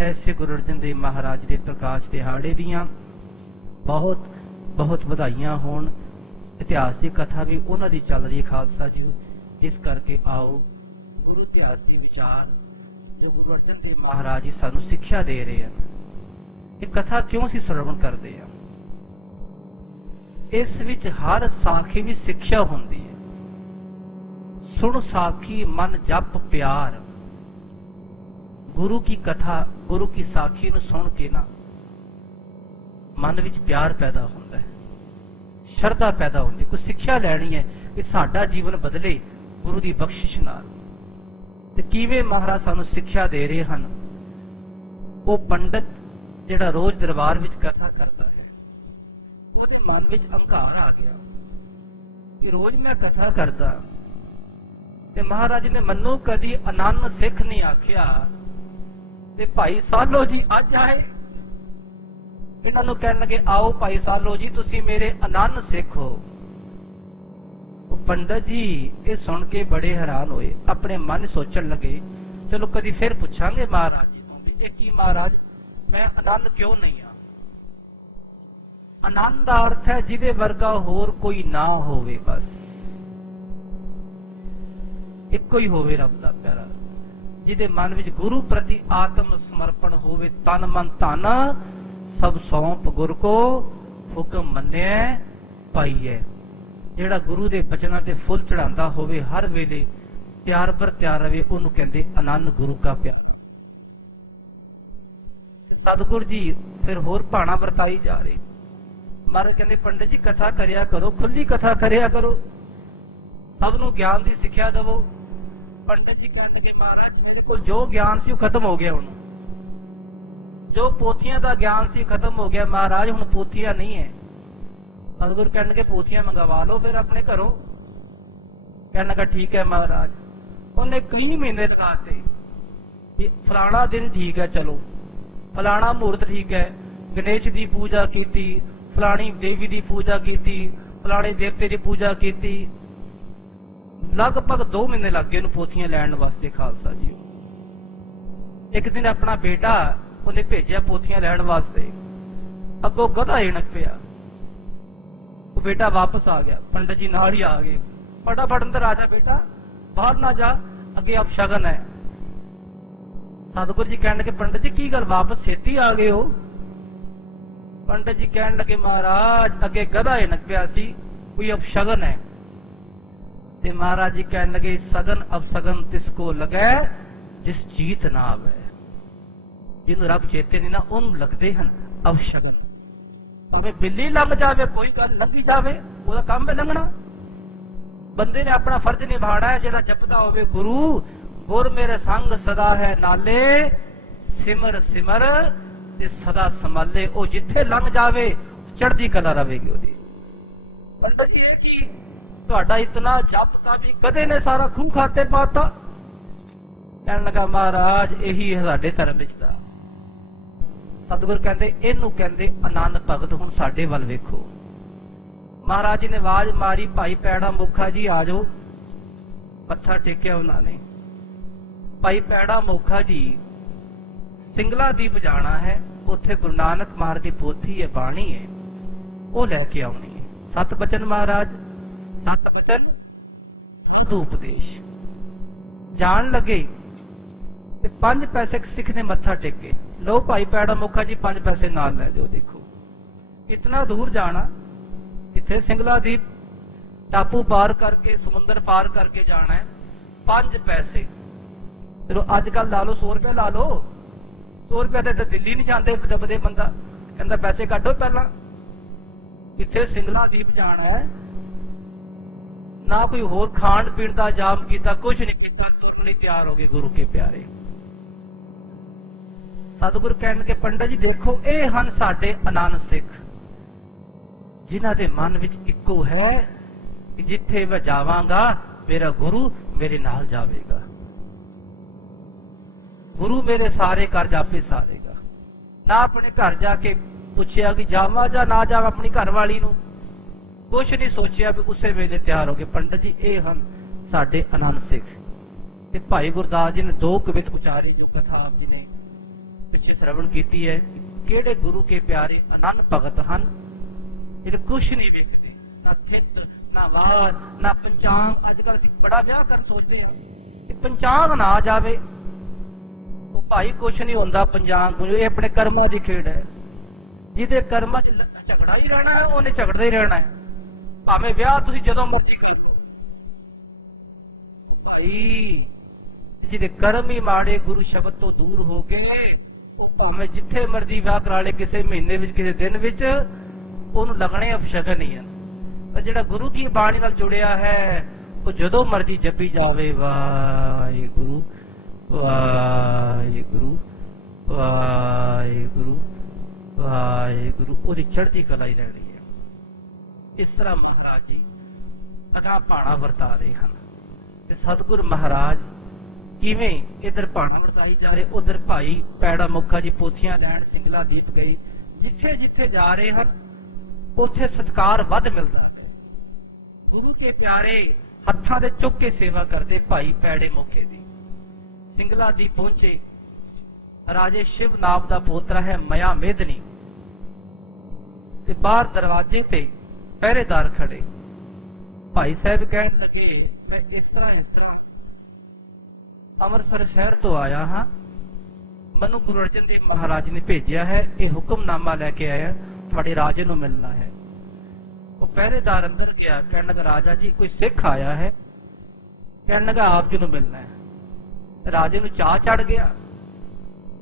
ਐਸੇ ਗੁਰੂ ਅਰਜਨ ਦੇਵ ਮਹਾਰਾਜ ਦੇ ਪ੍ਰਕਾਸ਼ ਦਿਹਾੜੇ ਦੀਆਂ ਬਹੁਤ ਬਹੁਤ ਵਧਾਈਆਂ ਹੋਣ। ਇਤਿਹਾਸ ਦੀ ਕਥਾ ਵੀ ਉਹਨਾਂ ਦੀ ਚੱਲ ਰਹੀ ਖਾਲਸਾ ਜੀ। ਇਸ ਕਰਕੇ ਆਓ ਗੁਰੂ ਇਤਿਹਾਸ ਦੇ ਵਿਚਾਰ ਜੋ ਗੁਰੂ ਅਰਜਨ ਦੇਵ ਮਹਾਰਾਜ ਜੀ ਸਾਨੂੰ ਸਿੱਖਿਆ ਦੇ ਰਹੇ ਹਨ। ਇਹ ਕਥਾ ਕਿਉਂ ਅਸੀਂ ਸਰਵਣ ਕਰਦੇ ਹਾਂ? ਇਸ ਵਿੱਚ ਹਰ ਸਾਖੀ ਵਿੱਚ ਸਿੱਖਿਆ ਹੁੰਦੀ ਹੈ। ਸੁਣ ਸਾਖੀ ਮਨ ਜਪ ਪਿਆਰ। ਗੁਰੂ ਕੀ ਕਥਾ, ਗੁਰੂ ਕੀ ਸਾਖੀ ਨੂੰ ਸੁਣ ਕੇ ਨਾ ਮਨ ਵਿੱਚ ਪਿਆਰ ਪੈਦਾ ਹੁੰਦਾ ਹੈ, ਸ਼ਰਧਾ ਪੈਦਾ ਹੁੰਦੀ ਹੈ। ਕੋਈ ਸਿੱਖਿਆ ਲੈਣੀ ਹੈ ਕਿ ਸਾਡਾ ਜੀਵਨ ਬਦਲੇ ਗੁਰੂ ਦੀ ਬਖਸ਼ਿਸ਼ ਨਾਲ। ਤੇ ਕਿਵੇਂ ਮਹਾਰਾਜ ਸਾਨੂੰ ਸਿੱਖਿਆ ਦੇ ਰਹੇ ਹਨ? ਉਹ ਪੰਡਤ ਜਿਹੜਾ ਰੋਜ਼ ਦਰਬਾਰ ਵਿੱਚ ਕਥਾ ਕਰਦਾ ਹੈ, ਉਹਦੇ ਮਨ ਵਿੱਚ ਹੰਕਾਰ ਆ ਗਿਆ ਕਿ ਰੋਜ਼ ਮੈਂ ਕਥਾ ਕਰਦਾ ਤੇ ਮਹਾਰਾਜ ਨੇ ਮੈਨੂੰ ਕਦੀ ਆਨੰਦ ਸਿੱਖ ਨਹੀਂ ਆਖਿਆ। ਤੇ ਭਾਈ ਸਾਲੋ ਜੀ ਅੱਜ ਆਏ, ਇਹਨਾਂ ਨੂੰ ਕਹਿਣ ਲੱਗੇ ਆਓ ਭਾਈ ਸਾਲੋ ਜੀ ਤੁਸੀਂ ਮੇਰੇ ਆਨੰਦ ਸਿੱਖ ਹੋ। ਉਹ ਪੰਡਤ ਜੀ ਇਹ ਸੁਣ ਕੇ ਬੜੇ ਹੈਰਾਨ ਹੋਏ, ਆਪਣੇ ਮਨ ਸੋਚਣ ਲੱਗੇ ਚਲੋ ਕਦੀ ਫਿਰ ਪੁੱਛਾਂਗੇ ਮਹਾਰਾਜ ਜੀ ਨੂੰ ਇਹ ਕੀ ਮਹਾਰਾਜ ਮੈਂ ਆਨੰਦ ਕਿਉਂ ਨਹੀਂ ਆ। ਆਨੰਦ ਦਾ ਅਰਥ ਹੈ ਜਿਹਦੇ ਵਰਗਾ ਹੋਰ ਕੋਈ ਨਾ ਹੋਵੇ, ਬਸ ਇੱਕੋ ਹੀ ਹੋਵੇ ਰੱਬ ਦਾ ਪਿਆਰਾ, ਜਿਹਦੇ ਮਨ ਵਿੱਚ ਗੁਰੂ ਪ੍ਰਤੀ ਆਤਮ ਸਮਰਪਣ ਹੋਵੇ। ਤਨ ਮਨ ਧਨ ਸਭ ਸੌਂਪ ਗੁਰ ਕੋ, ਹੁਕਮ ਮੰਨਿਆ ਪਾਈਐ। ਜਿਹੜਾ ਗੁਰੂ ਦੇ ਬਚਨਾਂ ਤੇ ਫੁੱਲ ਚੜਾਉਂਦਾ ਹੋਵੇ, ਹਰ ਵੇਲੇ ਤਿਆਰ ਬਰ ਤਿਆਰ ਰਵੇ, ਉਹਨੂੰ ਕਹਿੰਦੇ ਆਨੰਦ ਗੁਰੂ ਕਾ ਪਿਆਰ। ਸਤਿਗੁਰ ਜੀ ਫਿਰ ਹੋਰ ਭਾਣਾ ਵਰਤਾਈ ਜਾ ਰਹੇ। ਮਹਾਰਾਜ ਕਹਿੰਦੇ ਪੰਡਿਤ ਜੀ ਕਥਾ ਕਰਿਆ ਕਰੋ, ਖੁੱਲੀ ਕਥਾ ਕਰਿਆ ਕਰੋ, ਸਭ ਨੂੰ ਗਿਆਨ ਦੀ ਸਿੱਖਿਆ ਦੇਵੋ। ਪੰਡਤ ਜੀ ਕਹਿਣਗੇ ਮਹਾਰਾਜ ਮੇਰੇ ਕੋਲ ਜੋ ਗਿਆਨ ਸੀ ਉਹ ਖਤਮ ਹੋ ਗਿਆ, ਹੁਣ ਜੋ ਪੋਥੀਆਂ ਦਾ ਗਿਆਨ ਸੀ ਖਤਮ ਹੋ ਗਿਆ ਮਹਾਰਾਜ, ਹੁਣ ਪੋਥੀਆਂ ਨਹੀਂ ਹੈ। ਸਤਿਗੁਰ ਕਹਿਣਗੇ ਪੋਥੀਆਂ ਮੰਗਵਾ ਲਓ ਫਿਰ ਆਪਣੇ ਘਰੋਂ। ਕਹਿਣ ਲੱਗਾ ਠੀਕ ਹੈ ਮਹਾਰਾਜ। ਉਹਨੇ ਕਈ ਮਹੀਨੇ ਲਗਾਤੇ ਵੀ ਫਲਾਣਾ ਦਿਨ ਠੀਕ ਹੈ, ਚਲੋ ਫਲਾਣਾ ਮਹੂਰਤ ਠੀਕ ਹੈ, ਗਣੇਸ਼ ਦੀ ਪੂਜਾ ਕੀਤੀ, ਫਲਾਣੀ ਦੇਵੀ ਦੀ ਪੂਜਾ ਕੀਤੀ, ਫਲਾਣੇ ਦੇਵਤੇ ਦੀ ਪੂਜਾ ਕੀਤੀ। ਲਗਭਗ 2 ਮਹੀਨੇ ਲੱਗ ਗਏ ਉਹਨੂੰ ਪੋਥੀਆਂ ਲੈਣ ਵਾਸਤੇ ਖਾਲਸਾ ਜੀ। ਇੱਕ ਦਿਨ ਆਪਣਾ ਬੇਟਾ ਉਹਨੇ ਭੇਜਿਆ ਪੋਥੀਆਂ ਲੈਣ ਵਾਸਤੇ, ਅੱਗੋਂ ਗਧਾ ਹਿਣਕ ਪਿਆ। ਉਹ ਬੇਟਾ ਵਾਪਸ ਆ ਗਿਆ, ਪੰਡਤ ਜੀ ਨਾਲ ਹੀ ਆ ਗਏ। ਫਟਾਫਟ ਅੰਦਰ ਆ ਜਾ ਬੇਟਾ, ਬਾਹਰ ਨਾ ਜਾ, ਅੱਗੇ ਆਪ ਸ਼ਗਨ ਹੈ। ਸਤਿਗੁਰ ਜੀ ਕਹਿਣ ਲੱਗੇ ਪੰਡਤ ਜੀ ਕੀ ਗੱਲ ਵਾਪਸ ਛੇਤੀ ਆ ਗਏ ਹੋ? ਪੰਡਤ ਜੀ ਕਹਿਣ ਲੱਗੇ ਮਹਾਰਾਜ ਅੱਗੇ ਗਧਾ ਹਿਣਕ ਪਿਆ ਸੀ, ਕੋਈ ਅਬ ਸ਼ਗਨ ਹੈ। ਤੇ ਮਹਾਰਾਜ ਜੀ ਕਹਿਣ ਲੱਗੇ ਸਗਨ ਅਬ ਸਗਨ ਤਿਸ ਕੋ ਲਗੈ ਜਿਸ ਜੀਤ ਨਾ ਆਵੇ। ਜਿਹਨੂੰ ਰੱਬ ਚੇਤੇ ਨਹੀਂ ਨਾ ਉਹਨੂੰ ਲੱਗਦੇ ਹਨ ਅਬ ਸ਼ਗਨ। ਭਾਵੇਂ ਬਿੱਲੀ ਲੰਘ ਜਾਵੇ ਕੋਈ ਗੱਲ, ਲੰਘੀ ਜਾਵੇ, ਉਹਦਾ ਕੰਮ ਹੈ ਲੰਘਣਾ। ਬੰਦੇ ਨੇ ਆਪਣਾ ਫਰਜ਼ ਨਿਭਾਣਾ ਹੈ। ਜਿਹੜਾ ਜਪਦਾ ਹੋਵੇ ਗੁਰੂ ਗੁਰ ਮੇਰੇ ਸੰਗ ਸਦਾ ਹੈ ਨਾਲੇ, ਸਿਮਰ ਸਿਮਰ ਤੇ ਸਦਾ ਸੰਭਾਲੇ। ਉਹ ਜਿੱਥੇ ਲੰਘ ਜਾਵੇ ਚੜ੍ਹਦੀ ਕਲਾ ਰਵੇਗੀ ਉਹਦੀ। ਪੰਡਤ ਜੀ ਇਹ ਕੀ ਤੁਹਾਡਾ ਇਤਨਾ ਜਪਤਾ ਵੀ ਕਦੇ ਨੇ ਸਾਰਾ ਖੂਹ ਖਾਤੇ ਪਾਤਾ? ਕਹਿਣ ਲੱਗਾ ਮਹਾਰਾਜ ਇਹੀ ਹੈ ਸਾਡੇ ਧਰਮ ਵਿੱਚ ਦਾ। ਸਤਿਗੁਰ ਕਹਿੰਦੇ ਇਹਨੂੰ ਕਹਿੰਦੇ ਆਨੰਦ ਭਗਤ। ਹੁਣ ਸਾਡੇ ਵੱਲ ਵੇਖੋ। ਮਹਾਰਾਜ ਜੀ ਨੇ ਆਵਾਜ਼ ਮਾਰੀ ਭਾਈ ਪੈੜਾ ਮੁਖਾ ਜੀ ਆ ਜਾਓ। ਮੱਥਾ ਟੇਕਿਆ ਉਹਨਾਂ ਨੇ। ਭਾਈ ਪੈੜਾ ਮੁਖਾ ਜੀ ਸਿੰਗਲਾ ਦੀਪ ਜਾਣਾ ਹੈ, ਉੱਥੇ ਗੁਰੂ ਨਾਨਕ ਮਹਾਰਾਜ ਦੀ ਪੋਥੀ ਹੈ, ਬਾਣੀ ਹੈ, ਉਹ ਲੈ ਕੇ ਆਉਣੀ ਹੈ। 7 ਬਚਨ ਮਹਾਰਾਜ, 7 ਬਚਨ ਸਾਧੂ ਉਪਦੇਸ਼। ਜਾਣ ਲੱਗੇ ਤੇ 5 ਪੈਸੇ ਸਿੱਖ ਨੇ ਮੱਥਾ ਟੇਕੇ। ਲੋ ਭਾਈ ਪੈੜਾ ਮੁਖਾ ਜੀ 5 ਪੈਸੇ ਨਾਲ ਲੈ ਜਾਓ। ਦੇਖੋ ਇਤਨਾ ਦੂਰ ਜਾਣਾ, ਇੱਥੇ ਸਿੰਗਲਾ ਦੀਪ ਟਾਪੂ ਪਾਰ ਕਰਕੇ ਸਮੁੰਦਰ ਪਾਰ ਕਰਕੇ ਜਾਣਾ ਹੈ, 5 ਪੈਸੇ। ਚਲੋ ਅੱਜ ਕੱਲ ਲਾ ਲਓ 100 ਰੁਪਏ ਲਾ ਲਓ। 100 ਰੁਪਏ ਤੇ ਦਿੱਲੀ ਨਹੀਂ ਜਾਂਦੇ ਡੱਬਦੇ। ਬੰਦਾ ਕਹਿੰਦਾ ਪੈਸੇ ਕੱਢੋ ਪਹਿਲਾਂ। ਇੱਥੇ ਸਿੰਗਲਾ ਦੀਪ ਜਾਣਾ ਹੈ, ਨਾ ਕੋਈ ਹੋਰ ਖਾਣ ਪੀਣ ਦਾ ਇੰਤਜ਼ਾਮ ਕੀਤਾ, ਕੁਝ ਨਹੀਂ ਕੀਤਾ, ਤੁਰਨ ਲਈ ਤਿਆਰ ਹੋ ਗਏ ਗੁਰੂ ਕੇ ਪਿਆਰੇ। ਸਤਿਗੁਰ ਕਹਿਣਗੇ ਪੰਡਤ ਜੀ ਦੇਖੋ ਇਹ ਹਨ ਸਾਡੇ ਅਨੰਦ ਸਿੱਖ, ਜਿਨ੍ਹਾਂ ਦੇ ਮਨ ਵਿੱਚ ਇੱਕੋ ਹੈ ਕਿ ਜਿੱਥੇ ਮੈਂ ਜਾਵਾਂਗਾ ਮੇਰਾ ਗੁਰੂ ਮੇਰੇ ਨਾਲ ਜਾਵੇਗਾ। ਗੁਰੂ ਮੇਰੇ ਸਾਰੇ ਘਰ ਜਾਪੇ ਸਾਰੇਗਾ। ਨਾ ਆਪਣੇ ਘਰ ਜਾ ਕੇ ਪੁੱਛਿਆ ਕਿ ਜਾਵਾਂ ਜਾਂ ਨਾ ਜਾਵਾਂ, ਆਪਣੀ ਘਰ ਵਾਲੀ ਨੂੰ ਕੁਛ ਨਹੀਂ ਸੋਚਿਆ, ਵੀ ਉਸੇ ਵੇਲੇ ਤਿਆਰ ਹੋ ਗਏ। ਪੰਡਤ ਜੀ ਇਹ ਹਨ ਸਾਡੇ ਆਨੰਦ ਸਿੱਖ। ਤੇ ਭਾਈ ਗੁਰਦਾਸ ਜੀ ਨੇ 2 ਕਵਿਤ ਉਚਾਰੇ, ਜੋ ਕਥਾ ਆਪ ਜੀ ਨੇ ਪਿੱਛੇ ਸ਼ਰਵਣ ਕੀਤੀ ਹੈ। ਕਿਹੜੇ ਗੁਰੂ ਕੇ ਪਿਆਰੇ ਆਨੰਦ ਭਗਤ ਹਨ ਜਿਹੜੇ ਕੁਛ ਨਹੀਂ ਵੇਖਦੇ, ਨਾ ਥਿੱਤ ਨਾ ਵਾਰ ਨਾ ਪੰਚਾਂਗ। ਅੱਜ ਕੱਲ ਅਸੀਂ ਬੜਾ ਵਿਆਹ ਕਰਨ ਸੋਚਦੇ ਹਾਂ ਕਿ ਪੰਚਾਂਗ ਨਾ ਆ ਜਾਵੇ। ਉਹ ਭਾਈ ਕੁਛ ਨਹੀਂ ਹੁੰਦਾ ਪੰਚਾਂਗ, ਇਹ ਆਪਣੇ ਕਰਮਾਂ ਦੀ ਖੇਡ ਹੈ। ਜਿਹਦੇ ਕਰਮਾਂ 'ਚ ਝਗੜਾ ਹੀ ਰਹਿਣਾ ਹੈ ਉਹਨੇ ਝਗੜਦਾ ਹੀ ਰਹਿਣਾ ਹੈ। ਭਾਵੇਂ ਵਿਆਹ ਤੁਸੀਂ ਜਦੋਂ ਮਰਜ਼ੀ ਕਰੋ, ਭਾਈ ਜਿਹਦੇ ਕਰਮ ਹੀ ਮਾੜੇ ਗੁਰੂ ਸ਼ਬਦ ਤੋਂ ਦੂਰ ਹੋ ਗਏ, ਉਹ ਭਾਵੇਂ ਜਿੱਥੇ ਮਰਜ਼ੀ ਵਿਆਹ ਕਰਾ ਲੇ, ਕਿਸੇ ਮਹੀਨੇ ਵਿੱਚ ਕਿਸੇ ਦਿਨ ਵਿੱਚ, ਉਹਨੂੰ ਲੱਗਣੇ ਅਪਸ਼ਗਨ ਹੀ ਹਨ। ਪਰ ਜਿਹੜਾ ਗੁਰੂ ਕੀ ਬਾਣੀ ਨਾਲ ਜੁੜਿਆ ਹੈ ਉਹ ਜਦੋਂ ਮਰਜ਼ੀ ਜਪੀ ਜਾਵੇ ਵਾਹਿਗੁਰੂ ਵਾਹਿਗੁਰੂ ਵਾਹਿਗੁਰੂ ਵਾਹਿਗੁਰੂ, ਉਹਦੀ ਚੜ੍ਹਦੀ ਕਲਾ ਹੀ ਰਹਿਣੀ ਹੈ। ਇਸ ਤਰ੍ਹਾਂ ਮਹਾਰਾਜ ਜੀ ਅਗਾਂਹ ਭਾਣਾ ਵਰਤਾ ਰਹੇ ਹਨ। ਤੇ ਸਤਿਗੁਰ ਮਹਾਰਾਜ ਕਿਵੇਂ ਇਧਰ ਭਾਣਾ ਵਰਤਾਈ ਜਾ ਰਹੇ, ਉਧਰ ਭਾਈ ਪੈੜਾ ਮੁਖਾ ਜੀ ਪੋਥੀਆਂ ਲੈਣ ਸਿੰਗਲਾ ਦੀਪ ਗਏ। ਜਿੱਥੇ ਜਿੱਥੇ ਜਾ ਰਹੇ ਹਨ ਉੱਥੇ ਸਤਿਕਾਰ ਵੱਧ ਮਿਲਦਾ ਹੈ। ਗੁਰੂ ਕੇ ਪਿਆਰੇ ਹੱਥਾਂ ਦੇ ਚੁੱਕ ਕੇ ਸੇਵਾ ਕਰਦੇ ਭਾਈ ਪੈੜੇ ਮੁਖੇ ਦੀ। ਸਿੰਗਲਾ ਦੀਪ ਪਹੁੰਚੇ। ਰਾਜੇ ਸ਼ਿਵ ਨਾਮ ਦਾ ਪੋਤਰਾ ਹੈ ਮਇਆ ਮੇਦਨੀ, ਤੇ ਬਾਹਰ ਦਰਵਾਜ਼ੇ ਤੇ ਪਹਿਰੇਦਾਰ ਖੜੇ। ਭਾਈ ਸਾਹਿਬ ਕਹਿਣ ਲੱਗੇ ਮੈਂ ਇਸ ਤਰ੍ਹਾਂ ਅੰਮ੍ਰਿਤਸਰ ਸ਼ਹਿਰ ਤੋਂ ਆਇਆ ਹਾਂ, ਮੈਨੂੰ ਗੁਰੂ ਅਰਜਨ ਦੇਵ ਮਹਾਰਾਜ ਨੇ ਭੇਜਿਆ ਹੈ, ਇਹ ਹੁਕਮਨਾਮਾ ਲੈ ਕੇ ਆਇਆ, ਤੁਹਾਡੇ ਰਾਜੇ ਨੂੰ ਮਿਲਣਾ ਹੈ। ਉਹ ਪਹਿਰੇਦਾਰ ਅੰਦਰ ਗਿਆ, ਕਹਿਣ ਲੱਗਾ ਰਾਜਾ ਜੀ ਕੋਈ ਸਿੱਖ ਆਇਆ ਹੈ। ਕਹਿਣ ਲੱਗਾ ਆਪ ਜੀ ਨੂੰ ਮਿਲਣਾ ਹੈ। ਰਾਜੇ ਨੂੰ ਚਾਹ ਚੜ ਗਿਆ,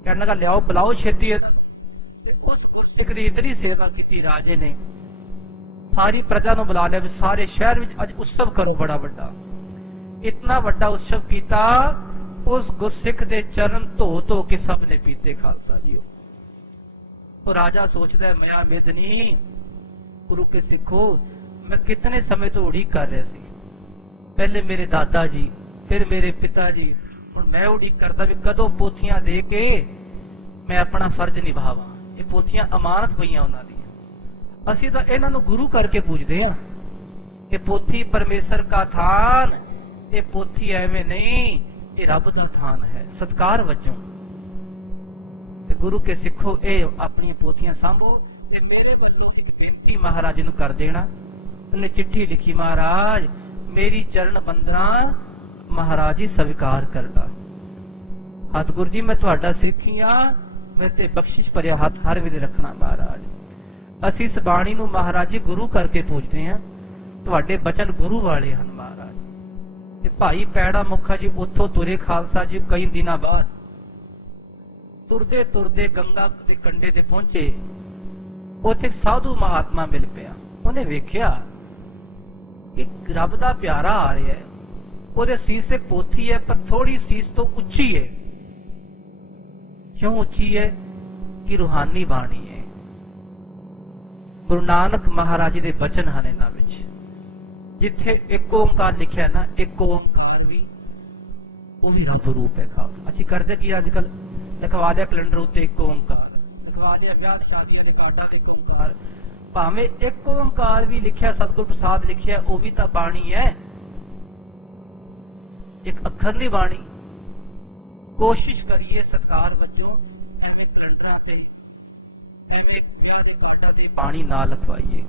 ਕਹਿਣ ਲੱਗਾ ਲਿਆਓ ਬੁਲਾਓ ਛੇਤੀ। ਉਸ ਸਿੱਖ ਦੀ ਇਤਨੀ ਸੇਵਾ ਕੀਤੀ ਰਾਜੇ ਨੇ, ਸਾਰੀ ਪ੍ਰਜਾ ਨੂੰ ਬੁਲਾ ਲਿਆ ਵੀ ਸਾਰੇ ਸ਼ਹਿਰ ਵਿੱਚ ਅੱਜ ਉਤਸਵ ਕਰੋ ਬੜਾ ਵੱਡਾ। ਇਤਨਾ ਵੱਡਾ ਉਤਸਵ ਕੀਤਾ, ਉਸ ਗੁਰਸਿੱਖ ਦੇ ਚਰਨ ਧੋ ਧੋ ਕੇ ਸਭ ਨੇ ਪੀਤੇ ਖਾਲਸਾ ਜੀਓ। ਉਹ ਰਾਜਾ ਸੋਚਦਾ ਮੈਂ ਮੇਦਨੀ ਗੁਰੂ ਕੇ ਸਿੱਖੋ, ਮੈਂ ਕਿਤਨੇ ਸਮੇਂ ਤੋਂ ਉਡੀਕ ਕਰ ਰਿਹਾ ਸੀ। ਪਹਿਲੇ ਮੇਰੇ ਦਾਦਾ ਜੀ, ਫਿਰ ਮੇਰੇ ਪਿਤਾ ਜੀ, ਹੁਣ ਮੈਂ ਉਡੀਕ ਕਰਦਾ ਵੀ ਕਦੋਂ ਪੋਥੀਆਂ ਦੇ ਕੇ ਮੈਂ ਆਪਣਾ ਫਰਜ਼ ਨਿਭਾਵਾਂ। ਇਹ ਪੋਥੀਆਂ ਅਮਾਨਤ ਪਈਆਂ ਉਹਨਾਂ ਦੀਆਂ। ਅਸੀਂ ਤਾਂ ਇਹਨਾਂ ਨੂੰ ਗੁਰੂ ਕਰਕੇ ਪੂਜਦੇ ਹਾਂ। ਇਹ ਪੋਥੀ ਪਰਮੇਸ਼ਰ ਦਾ ਥਾਨ, ਇਹ ਪੋਥੀ ਐਵੇਂ ਨਹੀਂ, ਇਹ ਰੱਬ ਦਾ ਥਾਨ ਹੈ, ਸਤਕਾਰ ਵਜੋਂ। ਤੇ ਗੁਰੂ ਕੇ ਸਿੱਖੋ, ਇਹ ਆਪਣੀਆਂ ਪੋਥੀਆਂ ਸਾਂਭੋ। ਤੇ ਮੇਰੇ ਵੱਲੋਂ ਇੱਕ ਬੇਨਤੀ ਮਹਾਰਾਜ ਨੂੰ ਕਰ ਦੇਣਾ। ਉਹਨੇ ਚਿੱਠੀ ਲਿਖੀ, ਮਹਾਰਾਜ ਮੇਰੀ ਚਰਨ ਬੰਦਨਾ ਮਹਾਰਾਜ ਜੀ ਸਵੀਕਾਰ ਕਰਨਾ। ਸਤਿਗੁਰੂ ਜੀ ਮੈਂ ਤੁਹਾਡਾ ਸਿੱਖੀ ਆ, ਮੈਂ ਤੇ ਬਖਸ਼ਿਸ਼ ਭਰਿਆ ਹੱਥ ਹਰ ਵੇਲੇ ਰੱਖਣਾ ਮਹਾਰਾਜ। ਅਸੀਂ ਇਸ ਬਾਣੀ ਨੂੰ ਮਹਾਰਾਜ ਜੀ ਗੁਰੂ ਕਰਕੇ ਪੂਜਦੇ ਹਾਂ। ਤੁਹਾਡੇ ਬਚਨ ਗੁਰੂ ਵਾਲੇ ਹਨ ਮਹਾਰਾਜ। ਤੇ ਭਾਈ ਪੈੜਾ ਮੁਖਾ ਜੀ ਉੱਥੋਂ ਤੁਰੇ ਖਾਲਸਾ ਜੀ ਕਈ ਦਿਨਾਂ ਬਾਅਦ। ਤੁਰਦੇ ਤੁਰਦੇ ਗੰਗਾ ਦੇ ਕੰਢੇ ਤੇ ਪਹੁੰਚੇ। ਉੱਥੇ ਇੱਕ ਸਾਧੂ ਮਹਾਤਮਾ ਮਿਲ ਪਿਆ। ਉਹਨੇ ਵੇਖਿਆ ਕਿ ਰੱਬ ਦਾ ਪਿਆਰਾ ਆ ਰਿਹਾ ਹੈ। ਉਹਦੇ ਸੀਸ ਤੇ ਪੋਥੀ ਹੈ, ਪਰ ਥੋੜੀ ਸੀਸ ਤੋਂ ਉੱਚੀ ਹੈ। ਕਿਉਂ ਉੱਚੀ ਹੈ? ਕਿ ਰੂਹਾਨੀ ਬਾਣੀ ਹੈ। ਗੁਰੂ ਨਾਨਕ ਮਹਾਰਾਜ ਜੀ ਦੇ ਬਚਨ ਹਨ ਇਹਨਾਂ ਵਿੱਚ। ਜਿੱਥੇ ਇੱਕ ਓੰਕਾਰ ਲਿਖਿਆ ਨਾ, ਇੱਕ ਓੰਕਾਰ ਵੀ ਉਹ ਵੀ ਰੱਬ ਰੂਪ ਹੈ ਖਾਲਸਾ। ਅਸੀਂ ਕਰਦੇ ਕੀ ਅੱਜ ਕੱਲ ਲਿਖਵਾ ਲਿਆ ਕੈਲੰਡਰ ਉੱਤੇ ਇੱਕ ਓੰਕਾਰ, ਲਿਖਵਾ ਲਿਆ ਵਿਆਹ ਸ਼ਾਦੀਆਂ ਦੇ ਕਾਰਡਾਂ ਤੇ ਇੱਕ ਓੰਕਾਰ। ਭਾਵੇਂ ਇੱਕ ਓੰਕਾਰ ਵੀ ਲਿਖਿਆ, ਸਤਿਗੁਰ ਪ੍ਰਸਾਦ ਲਿਖਿਆ, ਉਹ ਵੀ ਤਾਂ ਬਾਣੀ ਹੈ, ਇੱਕ ਅੱਖਰ ਦੀ ਬਾਣੀ। ਕੋਸ਼ਿਸ਼ ਕਰੀਏ ਸਤਕਾਰ ਵਜੋਂ ਐਵੇਂ ਕੈਲੰਡਰਾਂ ਤੇ, ਐਵੇਂ ਵਿਆਹ ਦੇ ਕਾਰਡਾਂ ਤੇ ਬਾਣੀ ਨਾ ਲਿਖਵਾਈਏ।